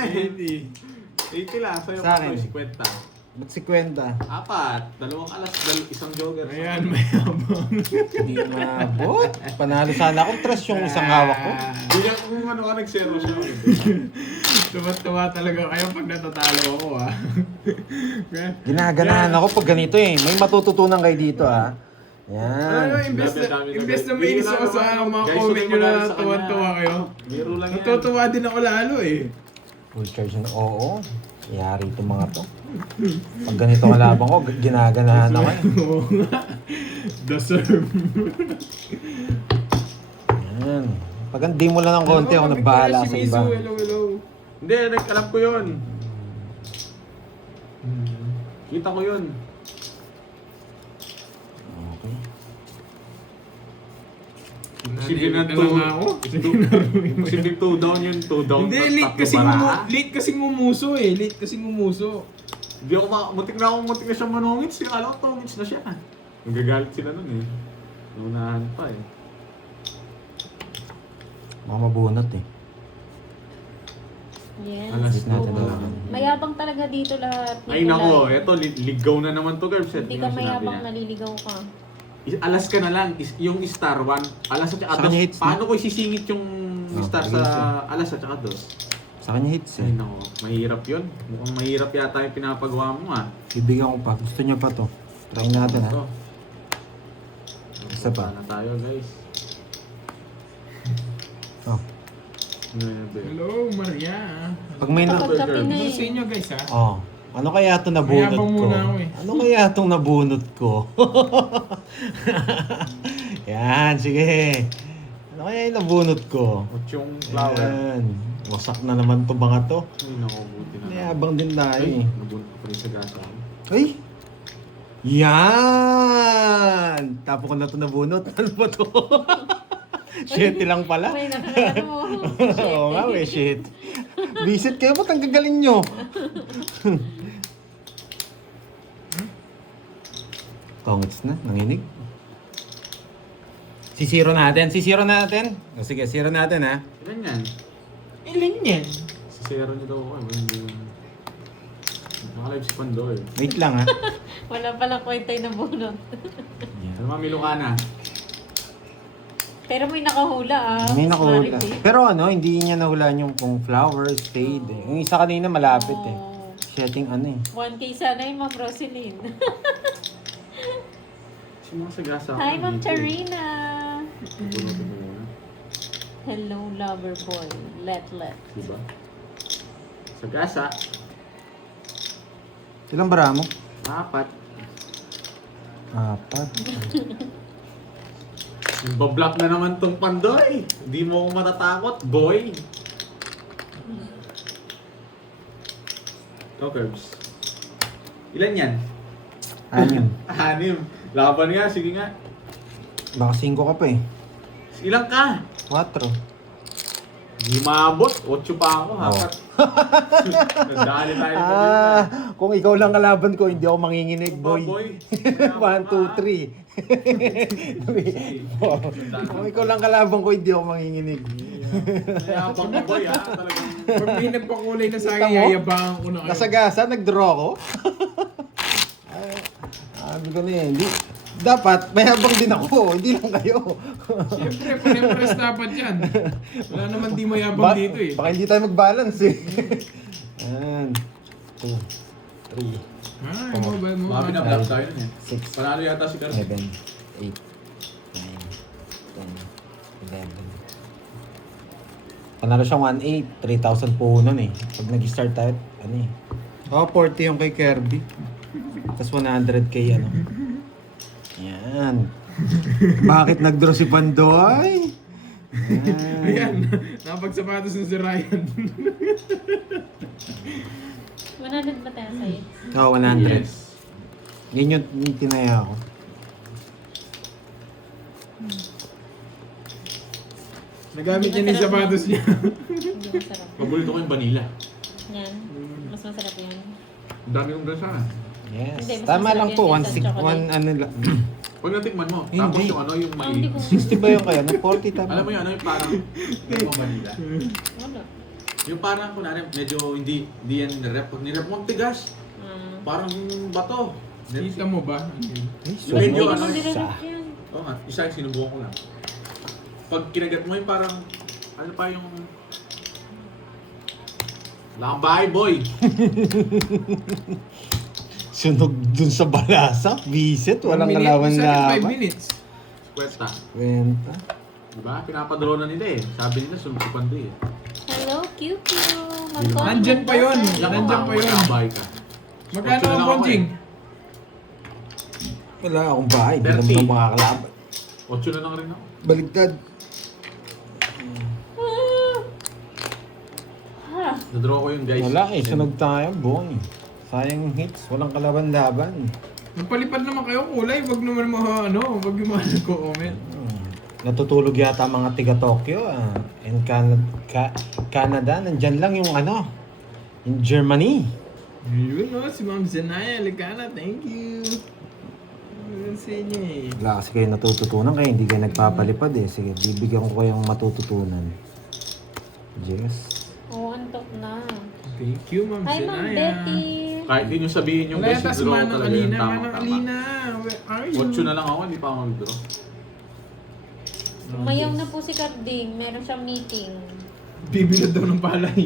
80 lang. Sa'yo Sa akin. ko 50. Ba't si Kwenta? 4. 2 alas, 1 jogger. Ayan, mayabang. Hindi maabot. Panalo sana akong trust yung isang hawak ko. Hindi niya kung ano ka nag-zero siya. Tuwa talaga kayo pag natatalo ako, ha? Ginaganahan ako pag ganito eh. May matututunan kayo dito ah. Ano, Yan. imbes na mainis ako sa mga Guys, comment nyo na sa kanya. tuwan-tuwa kayo. Biro lang yan. Natutuwa din ako lalo eh. Full charge na. Oo. Yari itong mga to. Pag ganito ang labang ko, ginaganahan ako eh. Oo nga. Deserve. Yan. Pag hindi mo lang ng konti, ako nagbahala sa iba. Hello, hello. Hindi, alam ko yun. Kita ko yun. Okay. Posible na Ano nga ako? Posible 2 down yun, 2 down. Hindi, late kasing ngumuso eh. Late kasing ngumuso. Hindi ako muntik na siya manungits. Akala ko tungits na siya. Nagagalit sila nun eh. Naunahan pa eh. Baka mabunot eh. Yes. Alas natin Oo. na. Mayabang talaga dito lahat. Ay nako, eto ligaw na naman to, Gerbs. Hindi ka mayabang, maliligaw ka. Alas ka na lang, yung star 1, alas at saka Sa kanya hits dos. Paano ko isisingit yung star sa alas at saka dos? Sa kanya hits Ay eh. nako, mahirap yun. Mukhang mahirap yata yung pinapagawa mo ah. Bibigyan ko pa. Gusto niyo pa to. Try natin ha. Ito. Isa pa. Na tayo guys. Oh. Hello, Maria. Pag may na... Kapag kape na Ano eh. sa inyo guys ha? Oh. Ano kaya itong nabunot Mayabang ko? muna ako eh. Ano kaya itong nabunot ko? Yan, sige. Ano kaya yung nabunot ko? Uchong flower. Yan. Wasak na naman to mga to. Ay nako, buti na. Mayabang din tayo Ay, eh. nabunot ko pa rin sa gasa. Ay! Yan! Tapo ko na to nabunot. Ano ba to? Shit lang pala. May nakakala mo. Oo nga, we shit. Visit kayo, ba't ang gagaling nyo? Kongits na, nanginig. Sisiro natin. O sige, zero natin ha. Ilan yan? Ilan yan? Si Zero niyo daw ako eh. Hindi. Nakalive si Pandoy. Wait lang ha. Wala palang kwenta yung nabunot. Ano mamilo ka na? Pero may nakahula ah. May nakahula. Maripit. Pero ano, hindi niya nahulaan yung kung flowers, fade eh. Yung isa kanina malapit eh. Oh. Setting ano eh. 1K sana yung Ma'am Roselyn. Si mga sagasa ako. Hi, Ma'am dito eh. Charina. Nabunutin mo muna. Hello, lover boy. Let. Diba? Sagasa. Ilang bara mo? 4. 4. Nagba-block na naman tong Pandoy. Hindi mo ako matatakot, boy. Ito, Curbs. Ilan yan? 6. 6. Laban nga, sige nga. Baka 5 ka pa eh. Ilang ka? 4. Hindi maabot. 8 pa ako, Oh. hapat. Nagdali tayo ng pamilya. Kung ikaw lang kalaban ko, hindi ako manginginig, boy. Boy. 1, 2, 3. Kung ikaw lang kalaban ko, hindi ako manginginig. Mayabang mo, boy, ha? Talagang. Pag may nagpakulay na sa akin, Kita mo? yayabangan ko na kayo. Nasagasa, nag-draw ako. Sabi ko na eh, hindi. Dapat, mayabang din ako, hindi lang kayo. Siyempre, pare-pares dapat yan. Wala naman di mayabang dito eh. Baka hindi tayo mag-balance eh. Ayan. 2, 3, Ay, mobile mo. Mga binablock tayo nun eh. 6, Panalo yata si Carmen. 7, 8, 9, 10, 11, Panalo siyang 1.8. 3,000 po nun eh. Pag nag-start tayo, ano eh. Oh, 40 yung kay Kirby. Tapos 100k ano. Yan. Bakit nag-draw si Pandoy? Ayan, napagsapatos na si Ryan. 100 ba tayo sa'yo? Oh, 100. Yes. Yun yung tinaya ko. Nagamit niya yung sapatos niya. Hindi masarap. Paborito ko yung vanilla. Yan. Mas masarap yan. Ang dami kong gasa. Yes. Hindi, mas Tama masarap lang yan po. kaysa chocolate. Ano lang. Pag natikman mo, Hindi. tapos yung ano, yung Hindi may... ko. 60 ba yung kaya? 40 tama. Alam mo yun, ano yung parang... yung vanilla. Wala. Yung parang, kunwari, medyo hindi yan nirep. Pag nirep mo, ang tigas. Parang bato. Kita mo ba? Yung medyo Hindi ano, naman direct yan. oo nga, isa yung sinubukan ko lang. Pag kinagat mo yung parang, ano pa yung... Wala kang bahay, boy! Sunog dun sa balasa. Visit. Walang kalawan 5 laban. minutes. Kwesta. Kwenta. Diba? Pinapadro na nila eh. Sabi nila, sumpukan din eh. Hello, QQ. Nandyan pa yun. Ilang Nandyan ka pa yun. magbahay ka. Magkano Ocho na ang lang ako bonjing? Wala akong bahay. Hindi 30. naman ako makakalaban. 8 na lang rin ako. Baligtad. Nadraw ko yun guys. Wala eh. Sunog tayo. Buong. Sayang hits. Walang kalaban-laban. Magpalipad naman kayo kulay. Wag naman wag yung mga nagko-comment. Natutulog yata mga tiga Tokyo. In Canada. Nandyan lang yung ano. In Germany. Yun si Ma'am Zenaya Ligana. Thank you. Yun sa inyo eh. Wala kasi kayo natututunan kaya hindi kayo nagpapalipad eh. Sige, bibigyan ko kayong matututunan. Yes. Oh, antok na. Thank you, Ma'am Hi, Ma'am Zenaya. Betty. Kahit din yung sabihin yung Wala guys, yata si yung draw Manang talaga yung Alina. tama. Manang Alina, where are you? 8 na lang ako, hindi pa ako mag-draw. Umayaw na po si Carding. Meron siyang meeting. Bibilad daw ng palay.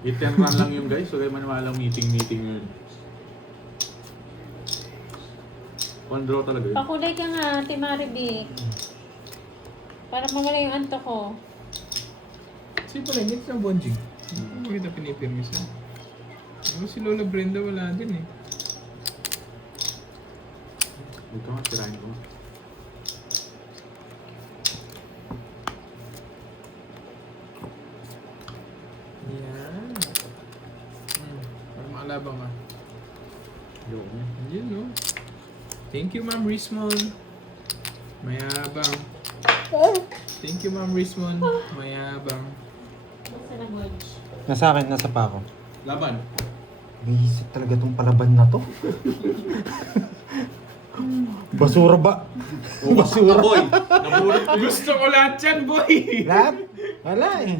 I-10 run lang yung guys, so kayo maniwalang meeting yun. One draw talaga yun. Pakulay ka nga, Ate Maribik. Para mawala yung antok ko. Kasi pala, hindi sa bonjing. Ano kita pinipirmisa? Ano si Lola Brenda wala din eh. Dito nga, tirahin ko. Yan. Para makalabang ka. Ayoko. Yun no. Thank you, Ma'am Rismon. Mayabang. Thank you, Ma'am Rismon. Mayabang. Basta na Gorge. Nasa akin, nasa pa ako. Laban. Visit talaga tong palaban na to. Basura ba? Basura. Boy, nabulot ko yun. Gusto ko lahat yan, boy! Lahat? Wala eh.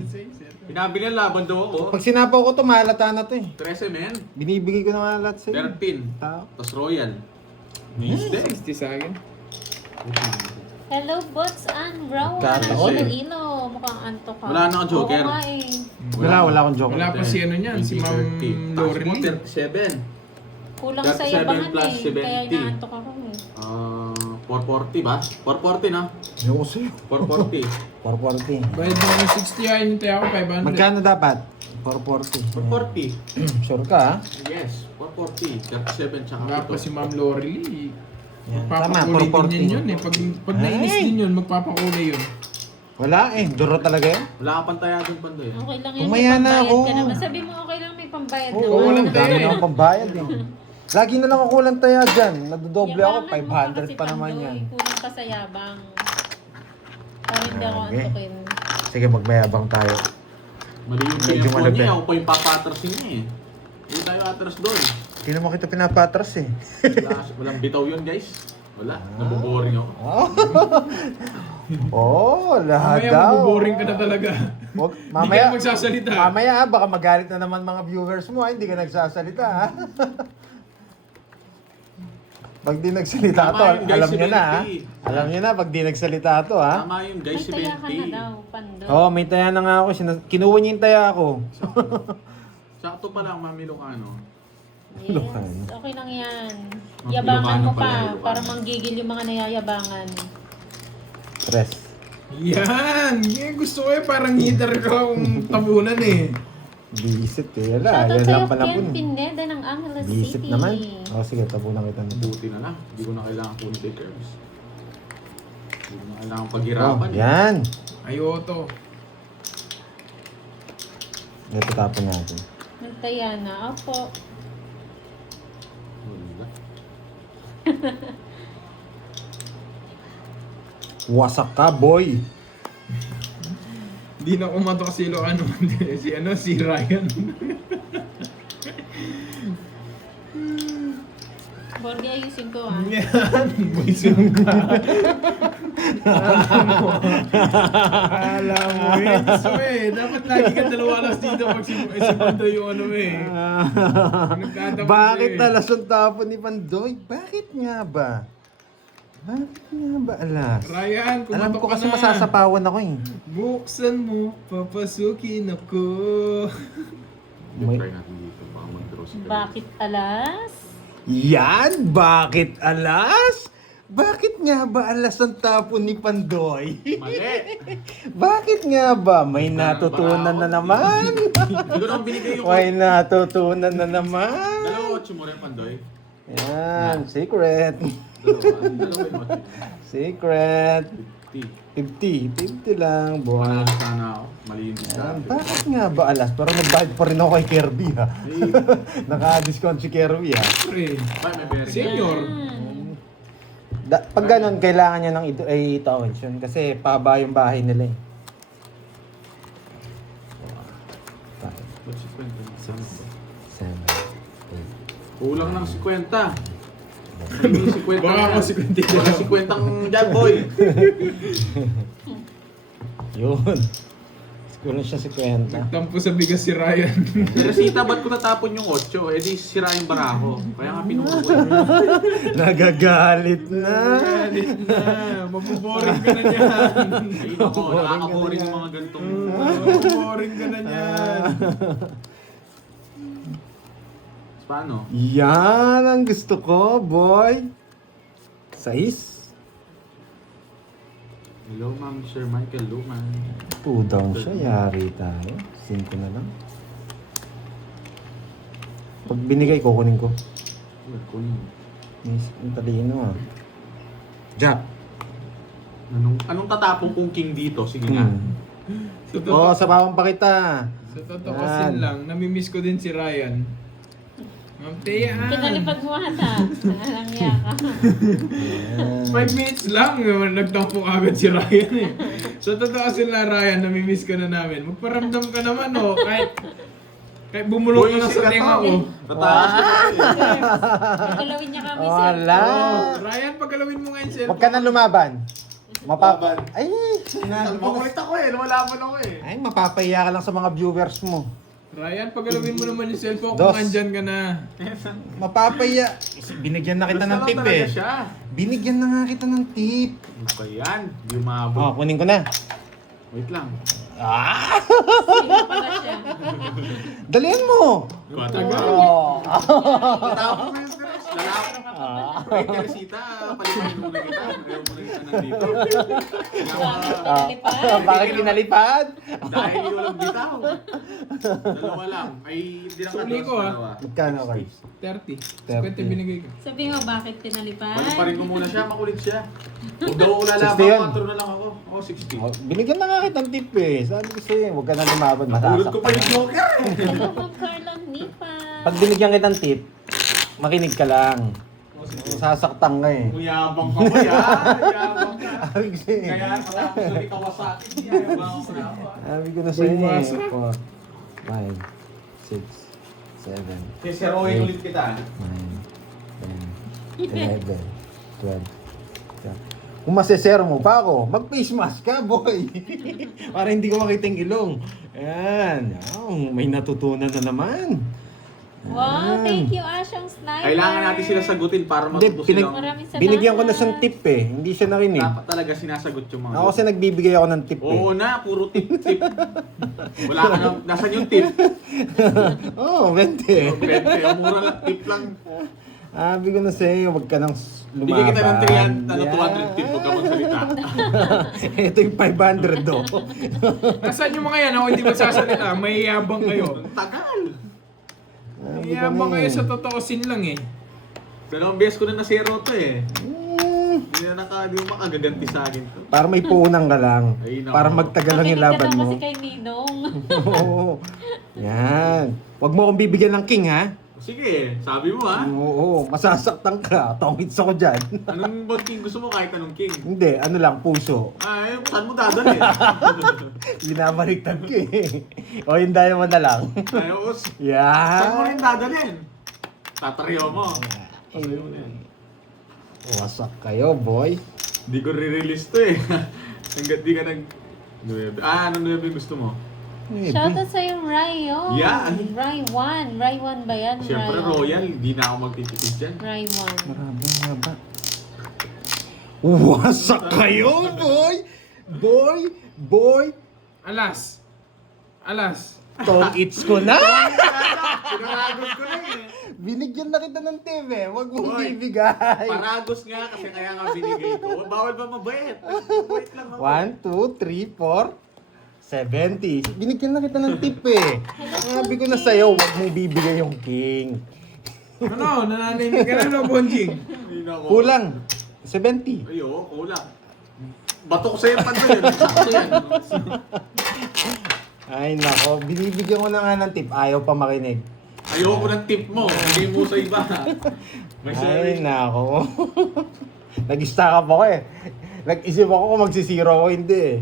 Pinabili ang laban daw ako. Pag sinapaw ko to, malata na to eh. 13 men, Binibigay ko na nga lahat sa'yo. 13. Tao. Tapos Royal. News din. 60 sa akin. Hello, Bots and Rowan. Kataon. Iloilo. Mukhang antok ka. Wala na akong joker. Oo nga eh. Wala akong joke. Wala pa si ano niyan, si Ma'am 20, 30. Tapos mo, Lorely. 37. Kulang 37 sa yabangan plus eh. Kaya 70. inaantok ako eh. 440 ba? 440 na. Ayoko sa'yo. 440. 440. Bayad mo ng 60 ay hintay ako 500. Magkano dapat? 440. 440. Sure ka ha? Yes, 440. 37 tsaka Wala pa ito. si Ma'am Lorely. Yan. Magpapakulay Tama, din yan yun eh. Pag nainis Ay! din yun, magpapakulay yun. Wala eh. Duro talaga yan. Wala kang pantayadong pandoy. Okay lang yan. Umaya may na pambayad ako. ka naman. Sabi mo okay lang may pambayad Oo, naman. walang dami pera. na akong pambayad eh. Lagi na lang ako kulang taya dyan. Nadodoble ako. Yabangan mo 500 kasi, pa naman Pandoy. yan. Kulang ka sa yabang. Para hindi ako Okay. antokin. Sige, magmayabang tayo. Mali yung Medyo pinapon malapit. niya. Ako pa yung papatrasin niya eh. Hindi tayo atras doon. Hindi naman kita pinapatras eh. Walang bitaw yun guys. Wala. Nabuboring ako. Oh, lahat Mamaya daw. mabuboring ka na talaga. Wag, Hindi mamaya, ka na magsasalita. mamaya baka magalit na naman mga viewers mo hindi ka nagsasalita ha. Pag di nagsalita Tama to, yun, guys, alam si nyo na ha. Benty. Alam nyo na, pag di nagsalita to ha. Tama yun May guys si taya ka na Benty. daw, Pandoy. Oo, may taya na nga ako. Kinuha niya yung taya ako. Sakto pa lang Mami Lucano. Yes, Ilocano. okay lang yan. Ilocano Yabangan mo pala, pa, Ilocano. para manggigil yung mga nayayabangan. Stress. Yan! Yan gusto ko parang hitter ko akong tabunan eh. Bisit eh. Wala, Shoutout yan sa'yo, lang pala po. Ken Pineda ng Angeles Bisit City. naman. O sige, tabunan kita nito. Buti na lang. Hindi ko na kailangan kunin kay Curbs. Hindi ko na kailangan Oh, paghirapan. yan. Ayoto. Ito tapon natin. Nagtaya na. Opo. Wala. Wasak ka, boy. Hindi na kumatok si Ilocano. Si Ryan. Borgi, ayusin ko ah. Yan! Buisong ka. Alam mo eh. Gusto mo eh. Dapat lagi ka dalawalas dito pag si Pandoy yung ano eh. Nagkatapat Bakit eh. talas ang tapon ni Pandoy? Bakit nga ba? Bakit nga ba alas? Ryan, Alam kumatok ko ka kasi na. masasapawan ako eh. Buksan mo, papasukin ako. May- Try natin dito. Baka mag-draw si Curbs. Bakit alas? Yan! Bakit alas? Bakit nga ba alas ang tapon ni Pandoy? Mali! Bakit nga ba? May natutunan na naman. Hindi ko naman binigay yung May natutunan na naman. Dalawa 8 mo rin, Pandoy. Yan, secret. Dalawa yung 8. Secret. 50. 50 lang, boy. Panalo sana ako. Mali yung Yan. discard. Bakit nga ba alas? Pero nagbayad pa rin ako kay Kirby ha. Eh, Naka-discount si Kirby ha. Pre, Bay, may berry. senior. Pag ganun, kailangan niya ng itawid yun. Kasi paba yung bahay nila eh. Ba't si Kwenta? Saan ba? 7, Kulang ng 50. Hindi 50 Baka ako si Quentin. Baka 50 ang dyan, boy. 8. Yun. Kulang siya si Kwenta. Nagtampo sa bigas si Ryan. Teresita, ba't ko natapon yung 8? Eh di sira yung baraho. Kaya nga pinuha ko. Nagagalit na. Galit na. Mabuboring ka na niyan. Ay, ako, nakaka-boring yung mga ganitong... Mabuboring ka na niyan. Paano? Yan ang gusto ko, boy. 6. Hello, Ma'am Sir Michael Luman. 2 down siya, yari tayo. 5 na lang. Pag binigay ko, kunin ko. Well, kunin. Ang talino ah. Jack. Anong tatapong kong king dito? Sige nga. Sa Oo, totoo, sabawan pa kita. sa totoo Yan. kasi lang, namimiss ko din si Ryan. Ma'am Tia, Pinalipad mo hata. Nalangya ka. 5 minutes lang, nagtampo agad si Ryan eh. Sa totoo kasi lang, Ryan, namimiss ka na namin. Magparamdam ka naman oh, kahit bumulong ka na sa tenga ko. Tataas na Pagalawin niya kami sir. Wala. Ryan, paggalawin mo nga yung Huwag cellphone. ka na lumaban. Ay, Makulit ako eh. Lumalaban ako eh. ay, mapapahiya ka lang sa mga viewers mo. Ryan, paggalawin mo naman yung cellphone Dos. kung andyan ka na. Mapapahiya. Binigyan na kita ng tip eh. Siya. Binigyan na nga kita ng tip. Ano ba yan? Hindi Oh, umabot. kunin ko na. Wait lang. Sino pala siya? Dalihan mo. Tagal. Oh. Tatapos mo yung stress. Lalaki. Wait, Teresita. Paliparin muna kita. Ayaw mo na kita nandito. Pinalipad. Bakit pinalipad? Dahil yung walang bitaw. Dalawa lang. Ay, hindi lang Suli ko, ah. Magkano kayo? 30. 30. 50 binigay ko. Sabi mo bakit pinalipad? Paliparin ko muna siya. Makulit siya. Huwag daw ako lalaban. 60 yun. 4 na lang ako. Ako, 60. Oh, binigyan na nga kitang tip eh. Sabi ko sa'yo, huwag ka na lumaban. Ulot ko pa Masasaktan. yung joker. Hello, Ma'am Carlon Nipa. Pag binigyan kitang tip, makinig ka lang. Sasaktan ka eh. Yabang ka ba yan? Yabang ka. Sabi ko sa'yo eh. Kaya nakatapos na rin Kawasaki. Yabang ako na ako. Sabi ko na sa'yo May eh. basa. 4, 5, 6, 7, Siseroin ulit kita. 9, 10, 11, 12. Kung masesero mo pa ako, mag-face mask ka, boy. Para hindi ko makita yung ilong. Ayan. May natutunan na naman. Wow, thank you, Asyong Sniper. Kailangan natin sila sagutin para Hindi, matuto pinag- silang... Maraming salamat. Binigyan ko na siyang tip eh. Hindi siya narinig. Dapat talaga sinasagot yung mga... Ako kasi nagbibigay ako ng tip eh. Oo na, puro tip-tip. Wala ka na, nasan yung tip? Oo, 20. 20, mura lang, tip lang. Sabi ko na sa'yo, huwag ka nang lumaban. Bigyan kita ng 200 tip, Yan. huwag ka magsalita. Ito yung 500 do. Nasaan yung mga yan? Ako hindi magsasalita. May yabang kayo. Ang tagal. May yabang kayo sa totoosin lang eh. Dalawang beses ko na na-zero to eh. Hmm, Di mo makagaganti sa akin to. para may puunang ka lang. Ay, nako. Para magtagal lang yung Makinig ka laban daw mo. kasi kay Ninong. Oo. Yan. Huwag mo akong bibigyan ng king ha. Sige, sabi mo ha. Oo, masasaktan ka. Tongits ako dyan. Anong bang king gusto mo kahit anong king? Hindi, ano lang, puso. Ay, saan mo dadalhin? Binabaliktad ko eh. O yung diamond na lang. Ayos. Saan mo Yan. rin dadalhin? Tatariyo mo. Wasak kayo, boy. Hindi ko re-release to eh. Hanggat di ka nag... anong 9 gusto mo? Shoutout sa yung Rai, oh. Yeah. Rai 1. Rai 1 ba yan? Siyempre, Rai? Royal. Hindi na ako magtitipid dyan. Rai 1. Maraba. Wasak kayo, boy! Boy! Alas. Tongits ko na! Pinaragos ko na eh. Binigyan na kita ng tip eh. Huwag mong Boy, bibigay. Paragos nga kasi kaya nga binigay ko. Bawal ba mabait? Mabait lang ako. 1, 2, 3, 4, 70. Binigyan na kita ng tip eh. Sabi ko na sa'yo, huwag mong bibigay yung king. Ano? Nananahimik ka na, no, Bonjing? Hindi na ako. Kulang. 70. Ay, oo, kulang. Bato ko sa'yo pa doon. Sakto yan. Ay nako, binibigyan ko na nga ng tip. Ayaw pa makinig. Ayoko ng tip mo. Hindi mo sa iba. May Ay service. nako. Nag-stack up ako eh. Nag-isip ako kung magsisiro ako, hindi eh.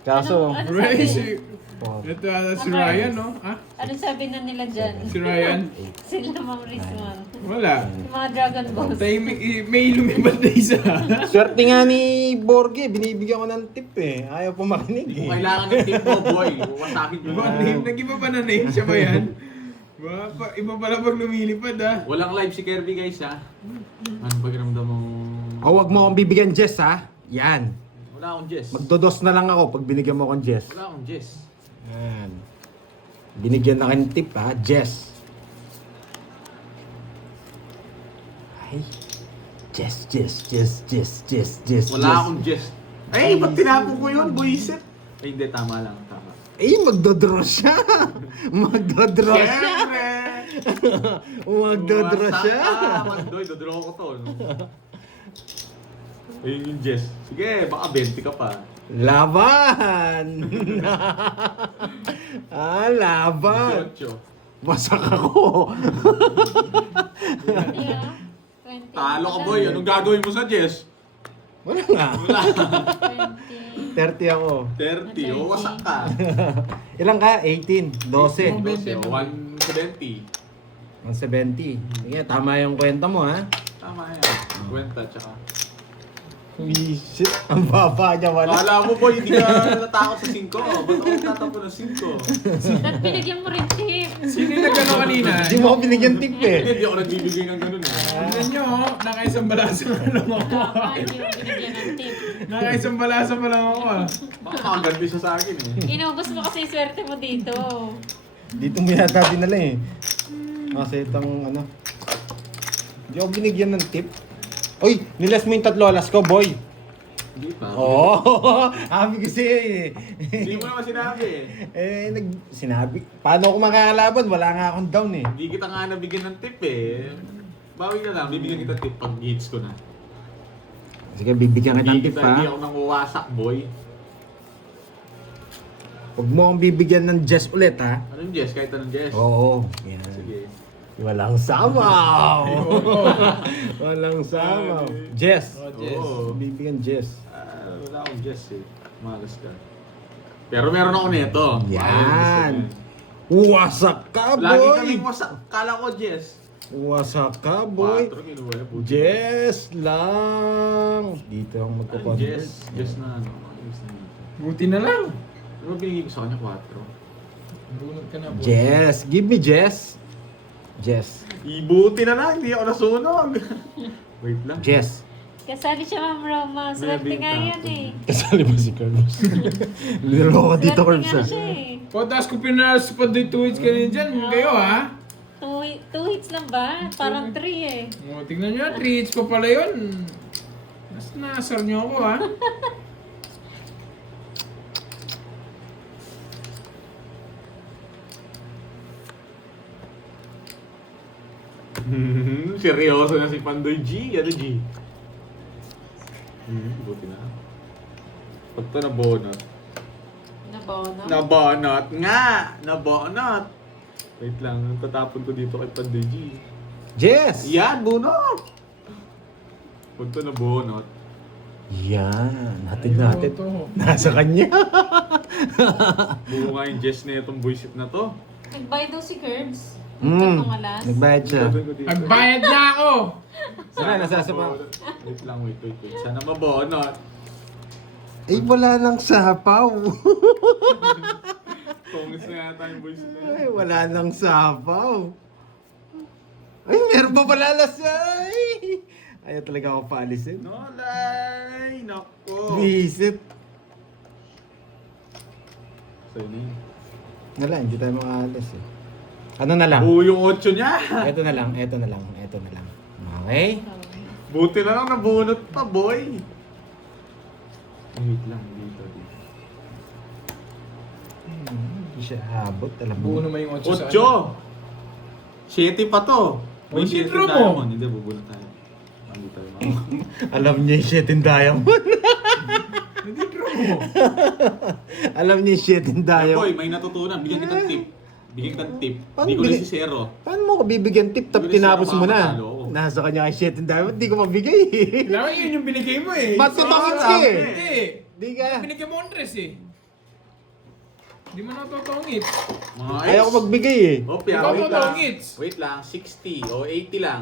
Kaso, Ano Ray, sabi? ito ata si Ryan, no? Ha? Ano sabi na nila dyan? Si Ryan? Sila Ma'am Rizwan. Wala. Yung mga Dragon Balls. May lumipad na isa. swerte nga ni Borge, binibigyan ko ng tip eh. Ayaw pa makinig Hindi ko eh. kailangan ng tip mo, boy. Wasakin ko Diba, lang. name? Nag-iba pa na name siya ba yan? Iba pala pag lumilipad, ha? Walang live si Kirby, guys, ha? Ano pakiramdam mong... O wag mo akong bibigyan Jess ha. Yan. Wala akong Jess. Magdodos na lang ako pag binigyan mo akong Jess. Wala akong Jess. Yan. Binigyan na ng tip ha, Jess. Ay. Jess. Wala akong Jess. Ay, ba't tinapon ko yun, boyset? Ay, hindi, tama lang. Tama. Eh, magdodraw siya. Magdodraw siya. Siyempre! Magdodraw siya. Mandoy, dodraw ko to. No? Ayun yung Jess. Sige, baka 20 ka pa. Laban! Laban! 18. Masak ako. Yeah. 20. Talo ka, boy. Anong gagawin mo sa Jess? Wala nga. Wala. 20. 30 ako. 30. O, wasak ka. Ilang ka? 18. 12. 12, 170. 170. Sige, tama yung kwenta mo ha. Tama yan. Kwenta, tsaka. Shit, ang baba niya wala. Kala mo, boy, hindi ka natakot sa 5. Ba't ako tatapo ng 5? Ba't binigyan mo rin tip? Sino yung nagano kanina? Hindi mo ako binigyan tip eh. Hindi ako nagbibigay ng ganun eh. Tignan nyo, nakaisang balasa pa lang ako. Tama, hindi mo binigyan ng tip. Nakaisang balasa pa lang ako, ah. Baka makaganti siya sa akin eh. Inubos mo kasi yung swerte mo dito. Dito mo yata dinala eh. Kasi itong ano. Hindi ako binigyan ng tip. Uy, nilas mo yung 3 alas ko, boy. Hindi pa. Oo, habi kasi Hindi mo naman sinabi eh. sinabi. Paano ako makakalaban? Wala nga akong down eh. Hindi kita nga nabigyan ng tip eh. Bawi ka lang, bibigyan kita tip pag hits ko na. Sige, bibigyan kita ng tip Hindi ha. ako nang wawasak, boy. Huwag mo akong bibigyan ng Jess ulit ha. Anong Jess? Kahit anong Jess? Oo. Yan. Sige. Walang samaw. Walang samaw. Jess. Oh, Jess. Oo. Bibigyan Jess. Wala akong Jess eh. Malas ka. Pero meron ako nito. Yan. Wasak ka, Lagi boy. kaming wasak. Kala ko Jess. Wasak ka, boy. 4 kinuha na po. Jess lang. Dito ang Anong magko-convert. Jess? Jess na ano? Jess na dito. Buti na lang. Ano ba binigay ko sa kanya? 4. Bunot ka na, boy. Jess. Give me Jess. Jess. Ibuti na lang, hindi ako nasunog. Wait lang. Jess. Kasali siya, Ma'am Roma. Swerte Maybe nga na. yan eh. Kasali ba si Carlos? Lilo ka dito, Swerte Carlos. nga siya eh. Tapos kung pinalas pa doon 2 hits kanina dyan, kayo ha? Two hits lang ba? Parang 3 eh. O, tignan nyo, 3 hits pa pala yun. Nasar nyo ako ha? Seryoso na si Pandoy G. Ano G? Buti na. Pag ito nabonot. Nabono. Nabonot nga! Nabonot! Wait lang, tatapon ko dito kay Pandoy G. Jess! Yan, bunot! Pag ito nabonot. Yan. Hatid natin. Ito. Nasa kanya. Buo nga yung Jess na itong voice na to. Nag-buy daw si Curbs. Mm. Nagbayad siya. Gagawin ko dito. Nagbayad na ako! Sana nasasapa. mabonot. Wait lang, wait. Sana mabonot. Eh, wala nang sapaw. Tungis na yata yung voice na yun. Ay, wala nang sapaw. Ay, meron pa pala lasay. Ayaw talaga ako paalisin. Nolay! Nako! Visit. So yun eh. Wala, hindi tayo makaalis eh. Ano na lang? Buo yung 8 niya! Ito na lang. Okay? Buti na lang nabunot pa, boy! Wait lang, dito. Hindi siya abot. Alam Buo mo. naman yung 8 sa ano. 8! 7 pa to! May Hindi, 7 draw mo. diamond. Hindi, bubunot tayo. Hindi tayo Alam niya yung shit in diamond. Hindi draw mo. Alam niya yung shit in Boy, diamond. may natutunan. Bigyan kitang tip. Bigyan kitang tip. Paano Hindi ko na bigay- si Zero. Paano mo ko bibigyan tip tapos Bilis tinapos siya, mo na? makakatalo ako. Nasa kanya kay shit in diamond. Hindi ko mabigay eh. Kailangan yun yung binigay mo eh. Matutungit ka eh. Hindi. Hindi ka. Binigyan mo Andres eh. Hindi mo natutungit. Mga Ayaw ko magbigay eh. Oh, Ikaw wait lang. tutungits. Wait lang, 60 o 80 lang.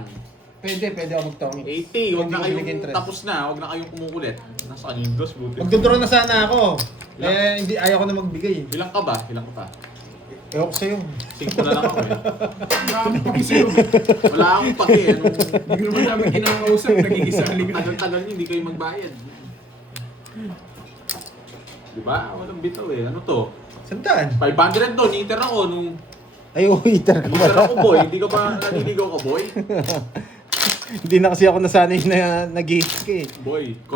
Pwede ako magtongit. 80, huwag na Hindi ko kayong binigyan interest. tapos na, huwag na kayong kumukulit. Nasa kanyang dos, buti. Magdodoro na sana ako. Eh, hindi, ayaw ko na magbigay. Ilang ka ba? Ilang ka pa? Ewan ko sa'yo. 5 na lang ako eh. Wala akong pakisa'yo. Wala akong pake. Anong Hindi ko naman namin kinakausap. Nagkikisali ka. tagal-tagal niyo, hindi kayo magbayad. Diba? Walang bitaw eh. Ano to? Sandaan. 500 to, niter ako nung... Ay, waiter ka Niter pala. ako boy, hindi ka ba naniligaw ka boy? Hindi na kasi ako nasanay na nag-hits ka eh. Boy,